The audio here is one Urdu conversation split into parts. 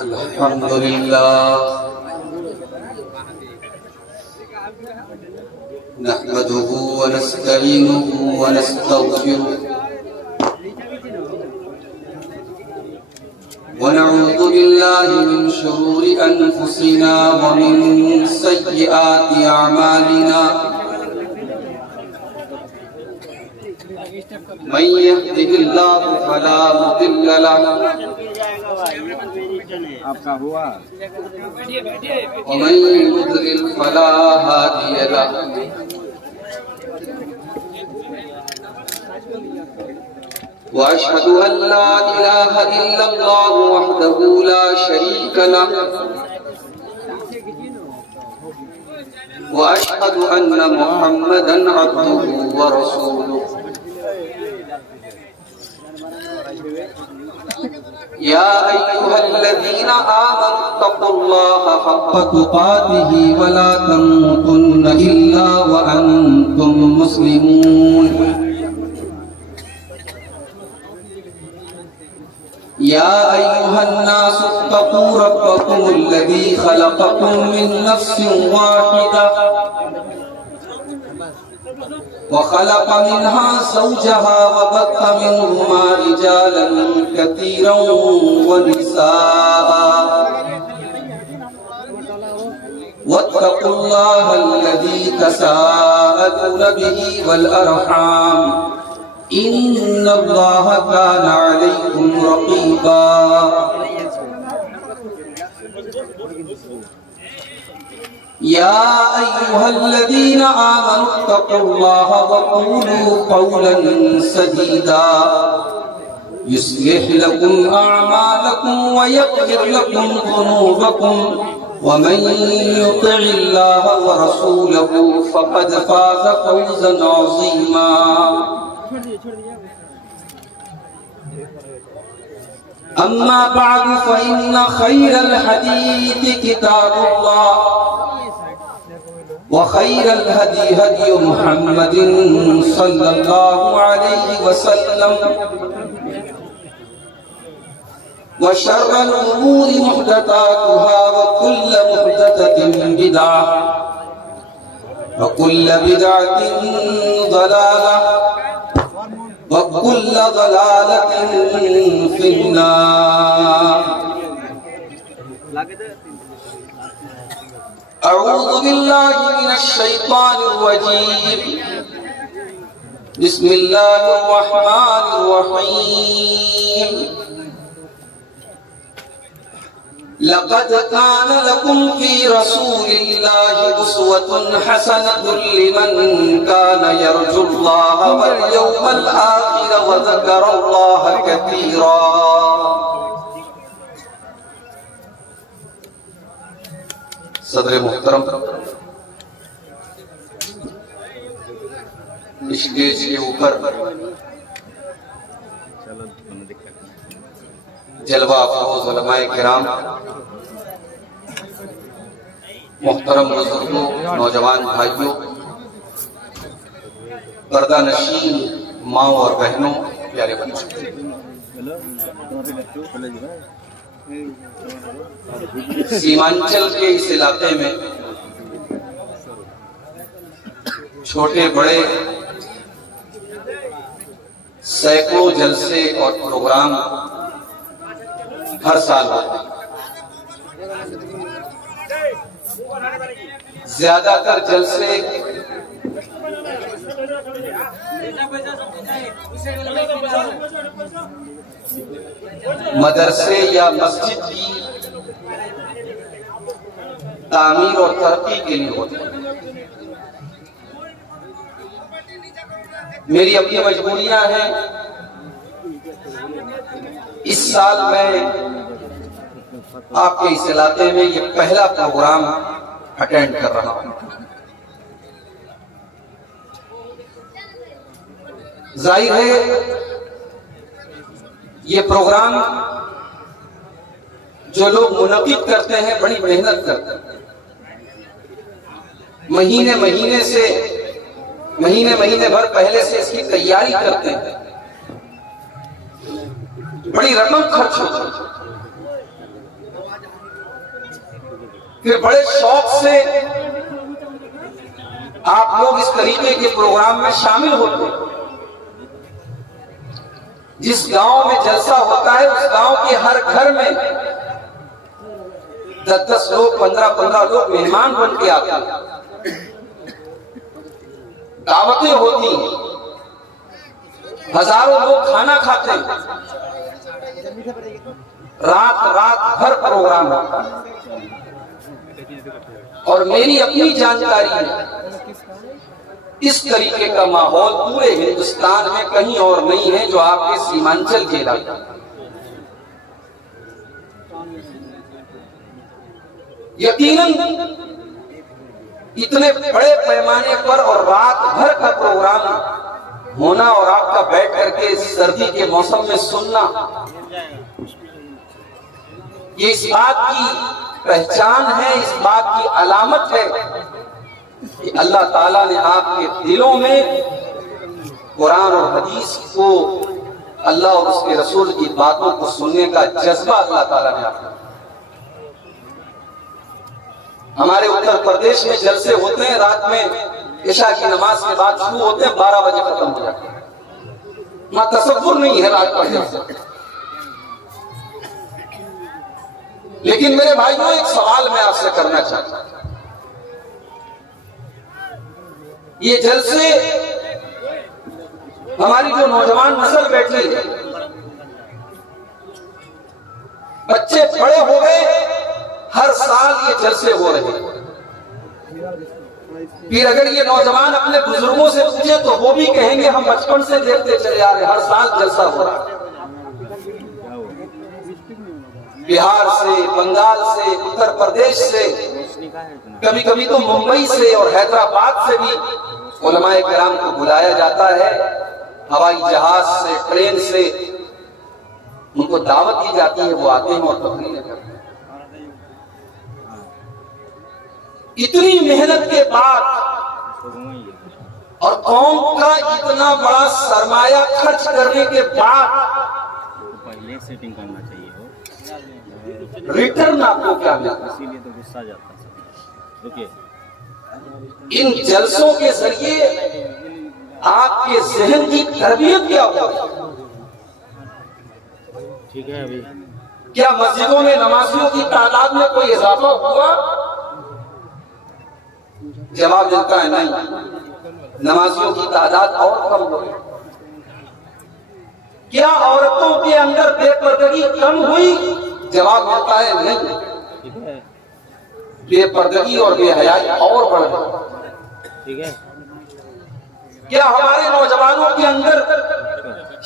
الحمدللہ نحمده ونستعینه ونستغفره ونعوذ بالله من شرور أنفسنا ومن سيئات أعمالنا من يهده الله فلا مضل له ومن يضلل فلا هادي له وأشهد أن لا إله إلا الله وحده لا شريك له وأشهد أن محمدا عبده ورسوله يا أيها الذين آمنوا اتقوا الله حق تقاته ولا تموتن إلا وأنتم مسلمون يا أيها الناس اتقوا ربكم الذي خلقكم من نفس واحدة وخلق منها زوجها وبث منهما رجالا كثيرا ونساء واتقوا الله الذي تساءلون به والأرحام إن الله كان عليكم رقيبا يا أيها الذين آمنوا اتقوا الله وقولوا قولا سديدا يصلح لكم أعمالكم ويغفر لكم ذنوبكم ومن يطع الله ورسوله فقد فاز فوزا عظيما أما بعد فإن خير الحديث كتاب الله وخير الهدي هدي محمد صلى الله عليه وسلم وشر الأمور محدثاتها وكل محدثة بدعة وكل بدعة ضلالة وكل ضلالة في النار أعوذ بالله من الشيطان الرجيم بسم الله الرحمن الرحيم لقد كان لكم في رسول الله أسوة حسنة لمن كان يرجو الله واليوم الآخر وذكر الله كثيرا صدر محترم اسٹیج کے اوپر جلوہ افروز علماء کرام، محترم بزرگوں، نوجوان بھائیوں، پردہ نشین ماں اور بہنوں، پیارے بچوں، سیمانچل کے اس علاقے میں چھوٹے بڑے سینکڑوں جلسے اور پروگرام ہر سال ہوتے ہیں۔ زیادہ تر جلسے مدرسے یا مسجد کی تعمیر اور ترقی کے لیے ہوتے ہیں۔ میری اپنی مجبوریاں ہیں۔ اس سال میں آپ کے اس علاقے میں یہ پہلا پروگرام اٹینڈ کر رہا ہوں۔ ظاہر ہے یہ پروگرام جو لوگ منعقد کرتے ہیں بڑی محنت کرتے ہیں، مہینے سے مہینے بھر پہلے سے اس کی تیاری کرتے ہیں، بڑی رقم خرچ ہوتی ہے، پھر بڑے شوق سے آپ لوگ اس طریقے کے پروگرام میں شامل ہوتے ہیں۔ جس گاؤں میں جلسہ ہوتا ہے اس گاؤں کے ہر گھر میں 10 لوگ 15 لوگ مہمان بن کے آتے ہیں، دعوتیں ہوتی ہیں، ہزاروں لوگ کھانا کھاتے ہیں، رات بھر پروگرام ہوتا ہے۔ اور میری اپنی جانکاری ہے اس طریقے کا ماحول پورے ہندوستان میں کہیں اور نہیں ہے جو آپ کے سیمانچل کے علاقے۔ یقیناً اتنے بڑے پیمانے پر اور رات بھر کا پروگرام ہونا اور آپ کا بیٹھ کر کے سردی کے موسم میں سننا، یہ اس بات کی پہچان ہے، اس بات کی علامت ہے کہ اللہ تعالیٰ نے آپ کے دلوں میں قرآن اور حدیث کو، اللہ اور اس کے رسول کی باتوں کو سننے کا جذبہ اللہ تعالیٰ نے آپ کو۔ ہمارے اتر پردیش میں جلسے ہوتے ہیں، رات میں عشاء کی نماز کے بعد شروع ہوتے ہیں، 12 بجے ختم ہو جاتے ہیں۔ ماں تصور نہیں ہے رات پڑھ جلسے۔ لیکن میرے بھائیوں ایک سوال میں آپ سے کرنا چاہتا ہوں، یہ جلسے ہماری جو نوجوان نسل بیٹھی ہے، بچے بڑے ہو گئے، ہر سال یہ جلسے ہو رہے ہیں۔ پھر اگر یہ نوجوان اپنے بزرگوں سے پوچھے تو وہ بھی کہیں گے ہم بچپن سے دیکھتے چلے آ رہے ہیں، ہر سال جلسہ ہو رہا ہے۔ بہار سے، بنگال سے، اتر پردیش سے، کبھی کبھی تو ممبئی سے اور حیدرآباد سے بھی علماء کرام کو بلایا جاتا ہے، ہوائی جہاز سے، ٹرین سے ان کو دعوت دی جاتی ہے، وہ آتے ہیں اور تقریریں کرتے ہیں۔ اتنی محنت کے بعد اور قوم کا اتنا بڑا سرمایہ خرچ کرنے کے بعد ریٹرن آپ کو کیا ملتا ہے؟ ان جلسوں کے ذریعے آپ کے ذہن کی تربیت کیا ہوگی؟ کیا مسجدوں میں نمازیوں کی تعداد میں کوئی اضافہ ہوا؟ جواب ملتا ہے نہیں، نمازیوں کی تعداد اور کم ہو گئی۔ کیا عورتوں کے اندر بے پردگی کم ہوئی؟ جواب ملتا ہے نہیں، بے پردگی اور بے حیائی اور بڑھ گئی۔ کیا ہمارے نوجوانوں کے اندر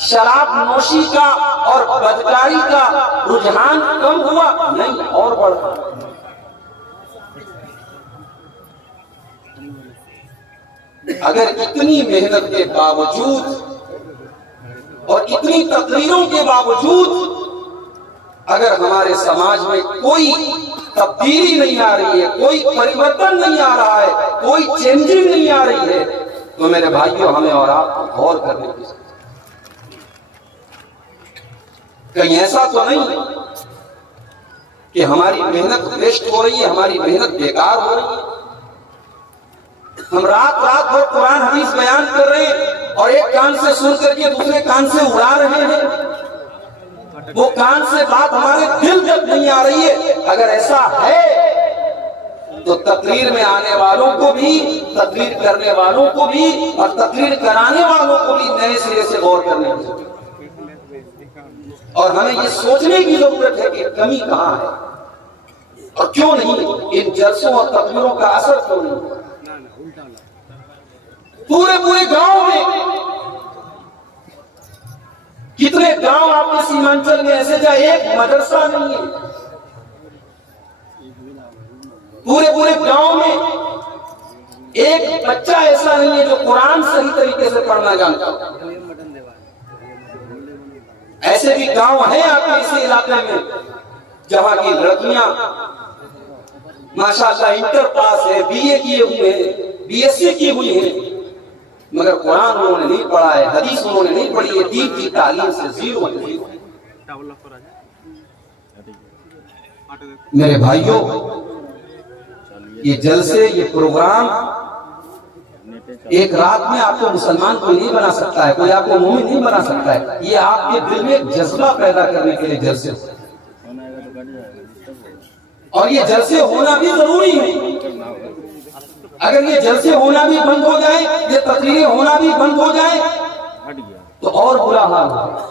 شراب نوشی کا اور بدکاری کا رجحان کم ہوا؟ نہیں، اور بڑھ گیا۔ اگر اتنی محنت کے باوجود اور اتنی تقریروں کے باوجود اگر ہمارے سماج میں کوئی تبدیلی نہیں آ رہی ہے، کوئی پریورتن نہیں آ رہا ہے، کوئی چینجنگ نہیں آ رہی ہے، تو میرے بھائیوں ہمیں اور آپ کو غور کرنے کی ضرورت ہے۔ کہیں ایسا تو نہیں کہ ہماری محنت ویسٹ ہو رہی ہے، ہماری محنت بیکار ہو رہی ہے؟ ہم رات بھر قرآن حدیث بیان کر رہے ہیں اور ایک کان سے سن کر کے دوسرے کان سے اڑا رہے ہیں، وہ کان سے بات ہمارے دل تک نہیں آ رہی ہے۔ اگر ایسا ہے تو تقریر میں آنے والوں کو بھی، تقریر کرنے والوں کو بھی اور تقریر کرانے والوں کو بھی نئے سرے سے غور کرنے کی ضرورت ہے، اور ہمیں یہ سوچنے کی ضرورت ہے کہ کمی کہاں ہے اور کیوں نہیں، ان جلسوں اور تقریروں کا اثر کیوں نہیں۔ پورے گاؤں میں کتنے گاؤں آپ کے سیمانچل میں ایسے جہاں ایک مدرسہ نہیں ہے؟ پورے گاؤں میں ایک بچہ ایسا نہیں ہے جو قرآن صحیح طریقے سے پڑھنا جانتا۔ ایسے بھی گاؤں ہیں آپ کے اسی علاقے میں جہاں کی لڑکیاں ماشاءاللہ انٹر پاس ہے، بی اے کیے ہوئے ہیں، بی ایس سی کی ہوئی ہیں، مگر قرآن انہوں نے نہیں پڑھا ہے، حدیث انہوں نے نہیں پڑھی ہے، دین کی تعلیم سے زیرو ہے۔ میرے بھائیوں، یہ جلسے، یہ پروگرام ایک رات میں آپ کو مسلمان کوئی نہیں بنا سکتا ہے، کوئی آپ کو مومن نہیں بنا سکتا ہے، یہ آپ کے دل میں ایک جذبہ پیدا کرنے کے لیے جلسے، اور یہ جلسے ہونا بھی ضروری ہے۔ اگر یہ جلسے ہونا بھی بند ہو جائے، یہ تقریریں ہونا بھی بند ہو جائے تو اور برا حال ہے۔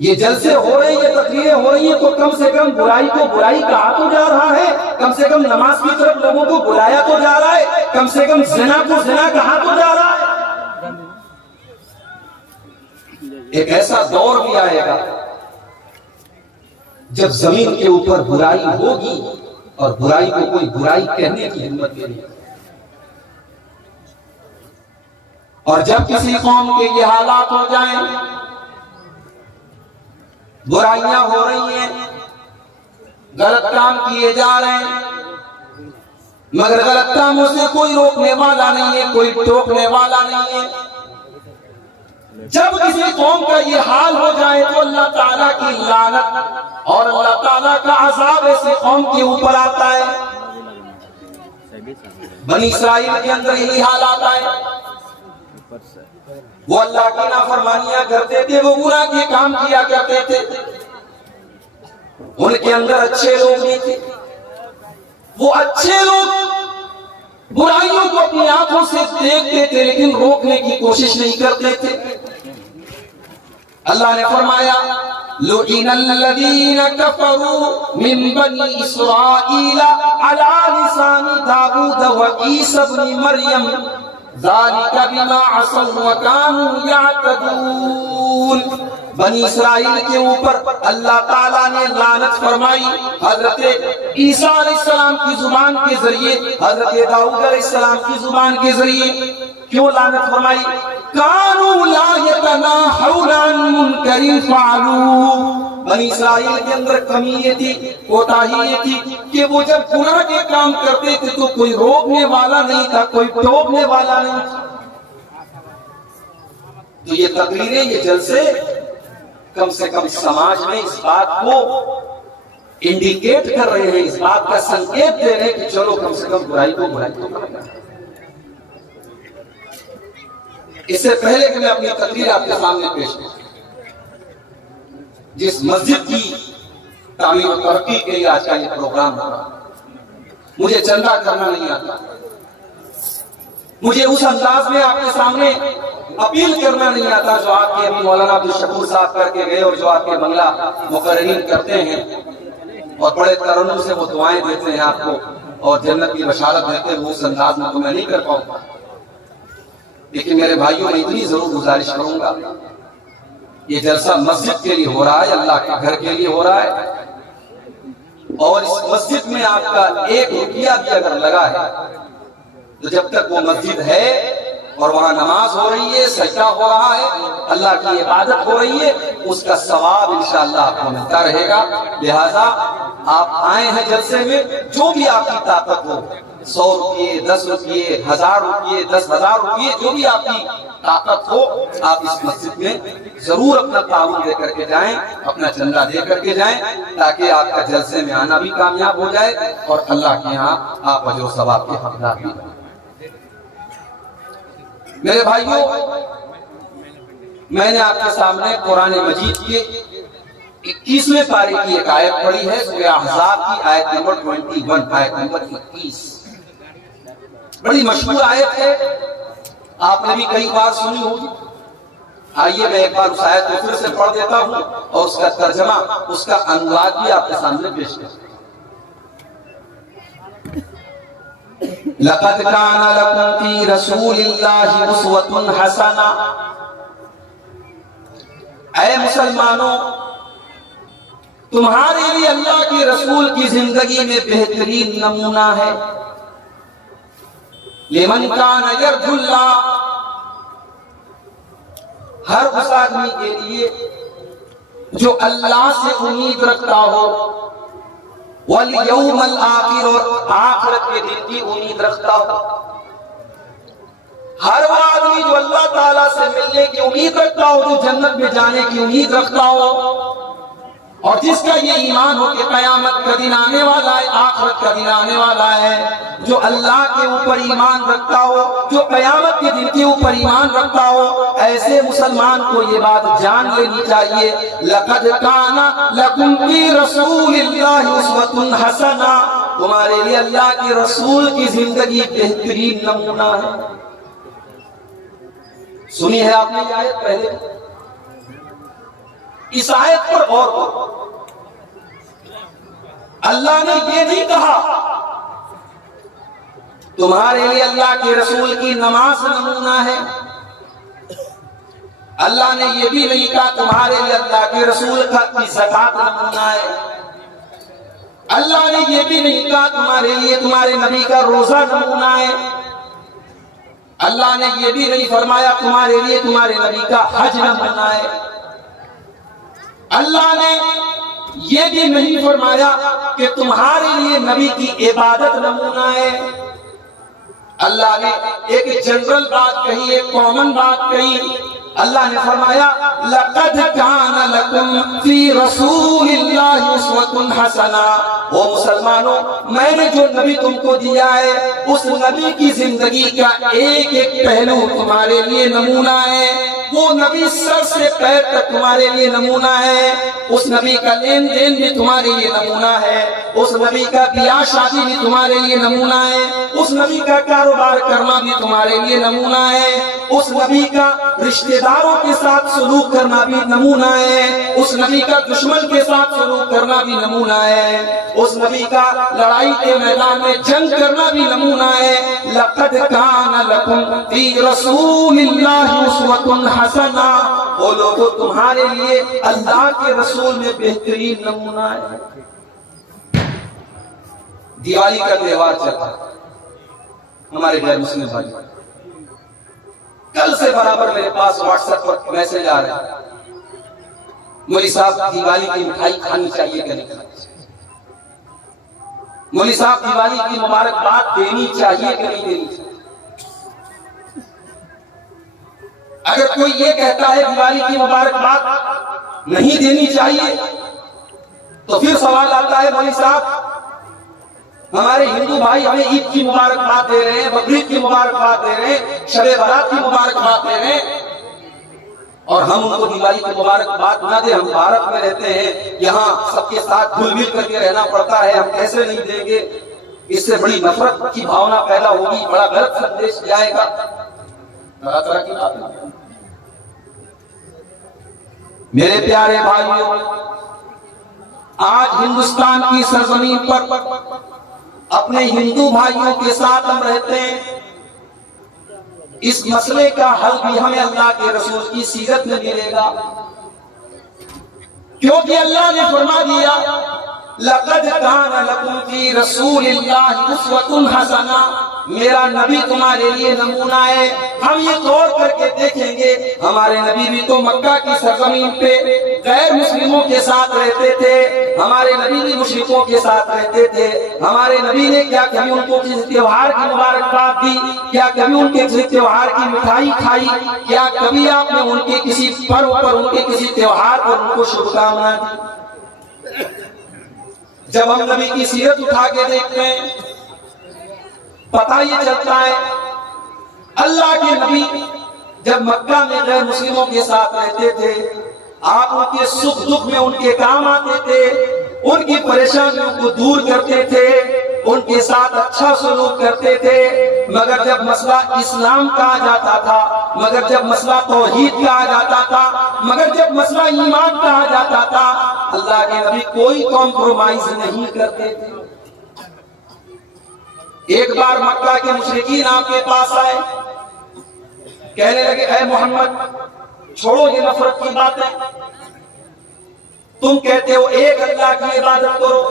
یہ جلسے ہو رہے ہیں، یہ تقریریں ہو رہی ہیں تو کم سے کم برائی کو برائی کہا تو جا رہا ہے، کم سے کم نماز کی طرف لوگوں کو بلایا تو جا رہا ہے، کم سے کم زنا کو زنا کہا تو جا رہا ہے۔ ایک ایسا دور بھی آئے گا جب زمین کے اوپر برائی ہوگی اور برائی کو کوئی برائی کہنے کی ہمت نہیں، اور جب کسی قوم کے یہ حالات ہو جائیں، برائیاں ہو رہی ہیں، غلط کام کیے جا رہے ہیں، مگر غلط کاموں سے کوئی روکنے والا نہیں ہے، کوئی ٹوکنے والا نہیں ہے، جب کسی قوم کا یہ حال ہو جائے تو اللہ تعالیٰ کی لعنت اور اللہ تعالیٰ کا عذاب ایسی قوم کے اوپر آتا ہے۔ بنی اسرائیل کے اندر یہی حالات آئے، وہ اللہ کی نافرمانیاں کرتے تھے، وہ گناہ کے کام کیا کرتے تھے، ان کے اندر اچھے لوگ نہیں تھے، وہ اچھے لوگ برائیوں کو اپنی آنکھوں سے دیکھتے تھے لیکن روکنے کی کوشش نہیں کرتے تھے۔ اللہ نے فرمایا لعن الذین کفروا من بنی اسرائیل علی لسان داؤد وعیسی ابن مریم ذالک بما عصوا وکانوا یعتدون۔ بنی اسرائیل کے اوپر اللہ تعالیٰ نے لعنت فرمائی حضرت عیسیٰ علیہ السلام کی زبان کے ذریعے، حضرت داؤد علیہ السلام کی زبان کے ذریعے۔ کیوں لعنت فرمائی؟ کانوا لا یتناہون عن منکر فعلوہ، بنی اسرائیل کے اندر کمی یہ تھی، کوتاہی یہ تھی کہ وہ جب گناہ کے کام کرتے تھے تو کوئی روکنے والا نہیں تھا، کوئی ٹوکنے والا نہیں تھا۔ تو یہ تقریریں، یہ جلسے کم سے کم سماج میں اس بات کو انڈیکیٹ کر رہے ہیں، اس بات کا سنکیت دے رہے ہیں کہ چلو کم سے کم برائی کو برائی تو کرنا ہے۔ اس سے پہلے کہ میں اپنی تقریر آپ کے سامنے پیش کروں، جس مسجد کی تعمیر و ترقی کے لیے آج کا یہ پروگرام ہو رہا، مجھے چندہ کرنا نہیں آتا، مجھے اس انداز میں آپ کے سامنے اپیل کرنا نہیں آتا جو آپ کے ابھی مولانا عبدالشکور صاحب کر کے گئے، اور جو آپ کے بنگلہ مقررین کرتے ہیں اور بڑے ترنم سے وہ دعائیں دیتے ہیں آپ کو اور جنت کی بشارت دیتے ہیں، وہ اس انداز میں تو میں نہیں کر پاؤں گا۔ لیکن میرے بھائیوں، میں اتنی ضرور گزارش کروں گا، یہ جلسہ مسجد کے لیے ہو رہا ہے، اللہ کے گھر کے لیے ہو رہا ہے، اور اس مسجد میں آپ کا ایک روپیہ بھی اگر لگا ہے تو جب تک وہ مسجد ہے اور وہاں نماز ہو رہی ہے، سجدہ ہو رہا ہے، اللہ کی عبادت ہو رہی ہے، اس کا ثواب انشاءاللہ آپ کو ملتا رہے گا۔ لہٰذا آپ آئے ہیں جلسے میں، جو بھی آپ کی طاقت ہو، 100 روپیے، 10 روپیے، 1000 روپیے، 10,000 روپیے، جو بھی آپ کی طاقت ہو، آپ اس مسجد میں ضرور اپنا تعاون دے کر کے جائیں، اپنا چندہ دے کر کے جائیں، تاکہ آپ کا جلسے میں آنا بھی کامیاب ہو جائے اور اللہ کے ہاں آپ اجر و ثواب کے حقدار بھی بنیں۔ میرے بھائیوں، میں نے آپ کے سامنے قرآن مجید کے 21ویں پارے کی ایک آیت پڑھی ہے، سورہ احزاب کی آیت نمبر 21، آیت نمبر 21، بڑی مشہور آیت ہے، آپ نے بھی کئی بار سنی ہوگی۔ آئیے میں ایک بار اس آیت کو پھر سے پڑھ دیتا ہوں اور اس کا ترجمہ، اس کا انواد بھی آپ کے سامنے پیش کرتا ہوں۔ لَقَدْ كَانَ لَكُمْ فِي رَسُولِ اللَّهِ أُسْوَةٌ حَسَنَةٌ، اے مسلمانوں، تمہارے لیے اللہ کے رسول کی زندگی میں بہترین نمونہ ہے۔ لِمَنْ كَانَ يَرْجُو اللَّهَ، ہر اس آدمی کے لیے جو اللہ سے امید رکھتا ہو، وَالْيَوْمَ الْآخِرَ، اور آخرت کے دن کی امید رکھتا ہو۔ ہر وہ آدمی جو اللہ تعالیٰ سے ملنے کی امید رکھتا ہو، جو جنت میں جانے کی امید رکھتا ہو، اور جس کا یہ ایمان ہو کہ قیامت کا دن آنے والا ہے، آخرت کا دن آنے والا ہے، جو اللہ کے اوپر ایمان رکھتا ہو، جو قیامت کے دن کے اوپر ایمان رکھتا ہو، ایسے مسلمان کو یہ بات جان لینی چاہیے، لَقَدْ كَانَ لَكُمْ فِي رَسُولِ اللَّهِ أُسْوَةٌ حَسَنَةٌ، تمہارے لیے اللہ کے رسول کی زندگی بہترین نمونہ ہے۔ سنی ہے آپ نے یہ آیت پہلے؟ اس آیت پر غور کرو، اللہ نے یہ نہیں کہا تمہارے لیے اللہ کے رسول کی نماز نمونہ ہے، اللہ نے یہ بھی نہیں کہا تمہارے لیے اللہ کے رسول کی زکات نمونہ ہے، اللہ نے یہ بھی نہیں کہا تمہارے لیے تمہارے نبی کا روزہ نمونہ ہے، اللہ نے یہ بھی نہیں فرمایا تمہارے لیے تمہارے نبی کا حج نمونہ ہے، اللہ نے یہ بھی نہیں فرمایا کہ تمہارے لیے نبی کی عبادت نمونہ ہے، اللہ نے ایک جنرل بات کہی، ایک کامن بات کہی، اللہ نے فرمایا لَقَدْ كَانَ لَكُمْ فِي رَسُولِ اللَّهِ أُسْوَةٌ حَسَنَةٌ، وہ مسلمانوں میں نے جو نبی تم کو دیا ہے اس نبی کی زندگی کا ایک ایک پہلو تمہارے لیے نمونہ ہے، وہ نبی سر سے پیر تک تمہارے لیے نمونہ ہے، اس نبی کا لین دین بھی تمہارے لیے نمونہ ہے، اس نبی کا بیاہ شادی بھی تمہارے لیے نمونہ ہے، اس نبی کا کاروبار کرنا بھی تمہارے لیے نمونہ ہے، اس نبی کا رشتہ داروں کے ساتھ سلوک کرنا بھی نمونہ ہے، اس نبی کا دشمن کے ساتھ سلوک کرنا بھی نمونہ ہے، اس نبی کا لڑائی کے میدان میں جنگ کرنا بھی نمونہ ہے۔ لَقَدْ كَانَ لَكُمْ فِي رَسُولِ اللَّهِ أُسْوَةٌ حَسَنَةٌ، وہ لوگوں تمہارے لیے اللہ کے رسول میں بہترین نمونہ ہے۔ دیوالی کا تہوار چلتا ہے ہمارے غیر مسلم بھائی، کل سے برابر میرے پاس واٹس ایپ پر میسج آ رہا ہے مولوی صاحب دیوالی کی مٹھائی کھانی چاہیے کہ نہیں کھانی چاہیے، مولوی صاحب دیوالی کی مبارکباد دینی چاہیے کہ نہیں دینی چاہیے۔ اگر کوئی یہ کہتا ہے دیوالی کی مبارکباد نہیں دینی چاہیے تو پھر سوال آتا ہے مولوی صاحب ہمارے ہندو بھائی ہمیں عید کی مبارکباد دے رہے ہیں، بقرعید کی مبارکباد دے رہے ہیں، شب برات کی مبارکباد دے رہے ہیں، اور ہم ان کو دیوالی کی مبارکباد نہ دیں۔ ہم بھارت میں رہتے ہیں، یہاں سب کے ساتھ گھل مل کر کے رہنا پڑتا ہے، ہم کیسے نہیں دیں گے؟ اس سے بڑی نفرت کی بھاونا پیدا ہوگی، بڑا غلط سندیش جائے گا، طرح طرح کی باتیں۔ میرے پیارے بھائیوں، آج ہندوستان کی سرزمین پر اپنے ہندو بھائیوں کے ساتھ ہم رہتے ہیں، اس مسئلے کا حل بھی ہمیں اللہ کے رسول کی سیرت میں ملے گا، کیونکہ اللہ نے فرما دیا لَقَدْ كَانَ لَكُمْ فِي رَسُولِ اللَّهِ أُسْوَةٌ حَسَنَةٌ، میرا نبی تمہارے لیے نمونہ ہے۔ ہم یہ غور کر کے دیکھیں گے ہمارے نبی بھی تو مکہ کی سرزمین پہ غیر مسلموں کے ساتھ رہتے تھے، ہمارے نبی بھی مشرکوں کے ساتھ رہتے تھے، ہمارے نبی نے کیا کبھی ان کو کسی تہوار کی مبارکباد دی؟ کیا کبھی ان کے کسی تہوار کی مٹھائی کھائی؟ کیا کبھی آپ نے ان کے کسی پرو پر، ان کے کسی تہوار پر ان کو شبھ-کامنائیں دی؟ جب ہم نبی کی سیرت اٹھا کے دیکھتے ہیں پتہ یہ چلتا ہے اللہ کے نبی جب مکہ میں غیر مسلموں کے ساتھ رہتے تھے، آپ ان کے سکھ دکھ میں ان کے کام آتے تھے، ان کی پریشانیوں کو دور کرتے تھے، ان کے ساتھ اچھا سلوک کرتے تھے، مگر جب مسئلہ اسلام کا آ جاتا تھا، مگر جب مسئلہ توحید کا آ جاتا تھا، مگر جب مسئلہ ایمان کا آ جاتا تھا، اللہ کے نبی کوئی کمپرومائز نہیں کرتے تھے۔ ایک بار مکہ کے مشرکین آپ کے پاس آئے، کہنے لگے اے محمد چھوڑو یہ نفرت کی باتیں، تم کہتے ہو ایک اللہ کی عبادت کرو،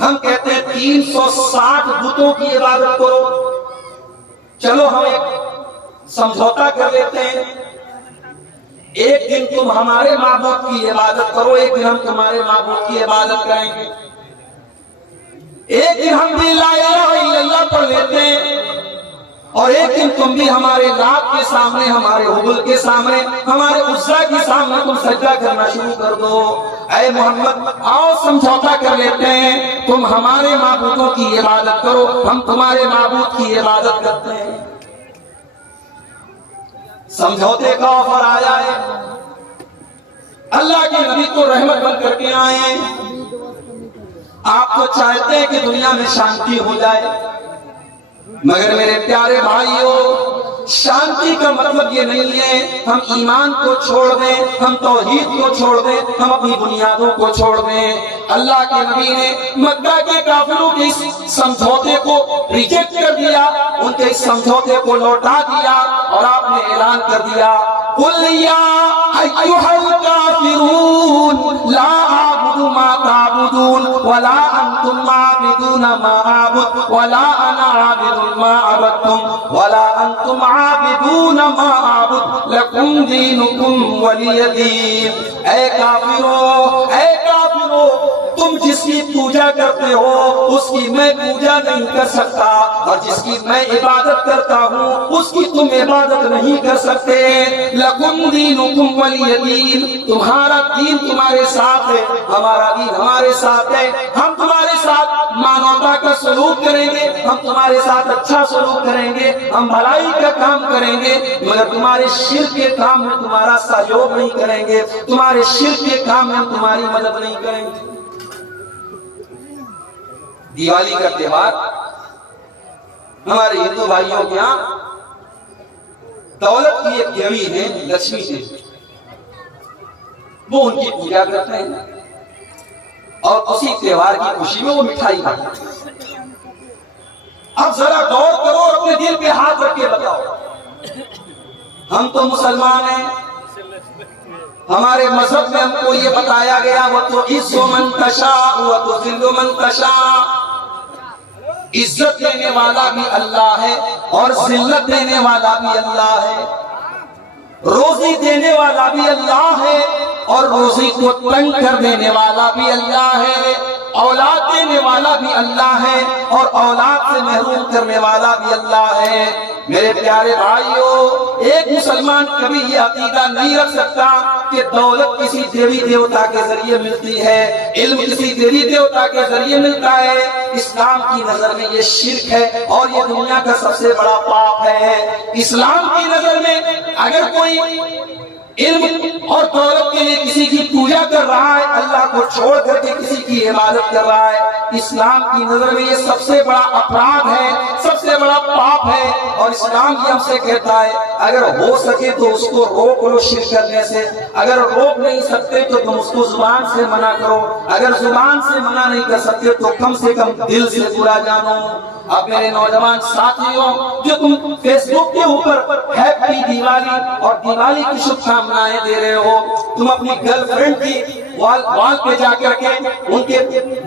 ہم کہتے ہیں 360 بتوں کی عبادت کرو، چلو ہم ایک سمجھوتا کر لیتے ہیں، ایک دن تم ہمارے معبود کی عبادت کرو، ایک دن ہم تمہارے معبود کی عبادت کریں گے، ایک دن ہم بھی لا الہ الا اللہ پڑھ لیتے ہیں اور ایک دن تم بھی ہمارے لات کے سامنے، ہمارے حبل کے سامنے، ہمارے عزا کے سامنے تم سجدہ کرنا شروع کر دو۔ اے محمد آؤ سمجھوتا کر لیتے ہیں، تم ہمارے معبودوں کی عبادت کرو، ہم تمہارے معبود کی عبادت کرتے ہیں۔ سمجھوتے کا آفر آیا ہے، اللہ کے نبی کو رحمت بن کر کے آئے ہیں۔ آپ تو چاہتے ہیں کہ دنیا میں شانتی ہو جائے، مگر میرے پیارے بھائیوں شانتی کا مطلب یہ نہیں ہے ہم ایمان کو چھوڑ دیں، ہم توحید کو چھوڑ دیں، ہم اپنی بنیادوں کو چھوڑ دیں۔ اللہ کے نبی نے مکہ کے کافروں کے اس سمجھوتے کو ریجیکٹ کر دیا، ان کے اس سمجھوتے کو لوٹا دیا، اور آپ نے اعلان کر دیا قُلْ يَا أَيُّهَا الْكَافِرُونَ لَا أَعْبُدُ مَا تَعْبُدُونَ وَلَا أَنْتُمْ عَابِدُونَ مَا أَعْبُدُ وَلَا أَنَا عَابِدٌ مَا عَبَدتُّمْ وَلَا أَنْتُمْ عَابِدُونَ مَا أَعْبُدُ لَكُمْ دِينُكُمْ وَلِيَ دِينِ۔ اے کافروں، اے کافروں، تم جس کی پوجا کرتے ہو اس کی میں پوجا نہیں کر سکتا، اور جس کی میں عبادت کرتا ہوں اس کی تم عبادت نہیں کر سکتے۔ لَكُمْ دِينُكُمْ وَلِيَ دِينِ، تمہارا دین تمہارے ساتھ ہے، ہمارا دین ہمارے ساتھ ہے۔ ہم تمہارے ساتھ مانوتا کا سلوک کریں گے، ہم تمہارے ساتھ اچھا سلوک کریں گے، ہم بھلائی کا کام کریں گے، مگر تمہارے شرک کے کام میں تمہارا سہیوگ نہیں کریں گے، تمہارے شرک کے کام میں تمہاری مدد نہیں کریں گے۔ دیوالی کا تہوار ہمارے ہندو بھائیوں کے یہاں دولت کی ایک دیوی ہے لکشمی دیوی، وہ ان کی پوجا کرتے ہیں اور اسی تہوار کی خوشی میں وہ مٹھائی کھاتے ہیں۔ اب ذرا غور کرو اور اپنے دل پہ ہاتھ رکھ کے بتاؤ، ہم تو مسلمان ہیں، ہمارے مذہب میں ہم کو یہ بتایا گیا وَتُعِزُّ مَن تَشَاءُ وَتُذِلُّ مَن تَشَاءُ، عزت دینے والا بھی اللہ ہے اور ذلت دینے والا بھی اللہ ہے، روزی دینے والا بھی اللہ ہے اور روزی کو تنگ کر دینے والا بھی اللہ ہے، اولاد دینے والا بھی اللہ ہے اور اولاد سے محروم کرنے والا بھی اللہ ہے۔ میرے پیارے بھائیوں، ایک مسلمان کبھی یہ عقیدہ نہیں رکھ سکتا کہ دولت کسی دیوی دیوتا کے ذریعے ملتی ہے، علم کسی دیوی دیوتا کے ذریعے ملتا ہے۔ اسلام کی نظر میں یہ شرک ہے اور یہ دنیا کا سب سے بڑا پاپ ہے۔ اسلام کی نظر میں اگر کوئی علم اور دولت کے لیے کسی کی پوجا کر رہا ہے، اللہ کو چھوڑ کر کے کسی کی عبادت کر رہا ہے، اسلام کی نظر میں یہ سب سے بڑا اپرادھ ہے، سب سے بڑا پاپ ہے۔ اور اسلام یہ ہم سے کہتا ہے اگر ہو سکے تو اس کو روک لو شرک کرنے سے، اگر روک نہیں سکتے تو تم اس کو زبان سے منع کرو، اگر زبان سے منع نہیں کر سکتے تو کم سے کم دل سے برا جانو۔ اب میرے نوجوان ساتھیوں، جو تم فیس بک کے اوپر ہیپی دیوالی اور دیوالی کی شبھکامنائیں دے رہے ہو، تم اپنی گرل فرینڈ کی وال پہ جا کر کے، ان کے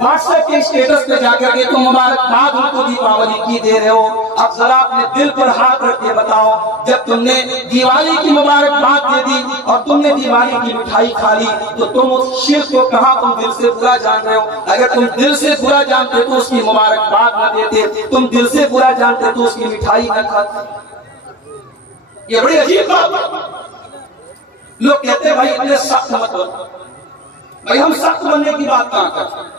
واٹس ایپ کے اسٹیٹس پہ جا کر کے تم مبارکباد ان کو دیپاولی کی دے رہے ہو۔ اب ذرا اپنے دل پر ہاتھ رکھ کے بتاؤ، جب تم نے دیوالی کی مبارکباد دے دی اور تم نے دیوالی کی مٹھائی کھا لی تو تم اس شرک کو کہاں تم دل سے برا جان رہے ہو؟ اگر تم دل سے برا جانتے تو اس کی مبارکباد نہ دیتے، تم دل سے برا جانتے تو اس کی مٹھائی نہ کھاتے۔ یہ بڑی عجیب بات ہے۔ لوگ کہتے ہیں بھائی اتنے سخت مت بنو، بھائی ہم سخت بننے کی بات کہاں کرتے ہیں؟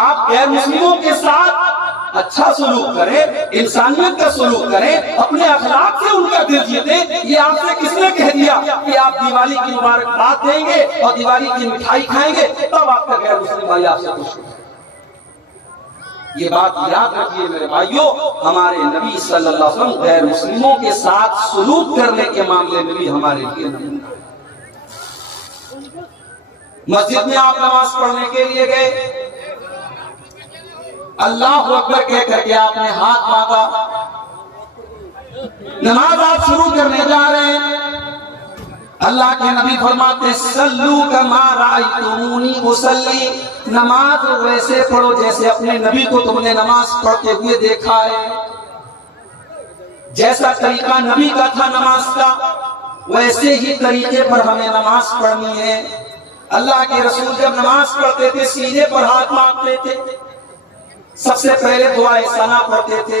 آپ غیر مسلموں کے ساتھ اچھا سلوک کریں، انسانیت کا سلوک کریں، اپنے اخلاق سے ان کا دل جیتیں۔ یہ آپ سے کس نے کہہ دیا کہ آپ دیوالی کی مبارکباد دیں گے اور دیوالی کی مٹھائی کھائیں گے تب آپ کا غیر مسلم بھائی آپ سے خوش ہوگا؟ یہ بات یاد رکھیے میرے بھائیوں، ہمارے نبی صلی اللہ علیہ وسلم غیر مسلموں کے ساتھ سلوک کرنے کے معاملے میں بھی ہمارے لیے نمونہ۔ مسجد میں آپ نماز پڑھنے کے لیے گئے، اللہ اکبر کہہ کر کے آپ نے ہاتھ مانگا، نماز آپ شروع کرنے جا رہے ہیں، اللہ کے نبی فرماتے صلو کما رأیتمونی اصلی، نماز ویسے پڑھو جیسے اپنے نبی کو تم نے نماز پڑھتے ہوئے دیکھا ہے۔ جیسا طریقہ نبی کا تھا نماز کا ویسے ہی طریقے پر ہمیں نماز پڑھنی ہے۔ اللہ کے رسول جب نماز پڑھتے تھے سینے پر ہاتھ مانگتے تھے، سب سے پہلے دعائے ثنا پڑھتے تھے،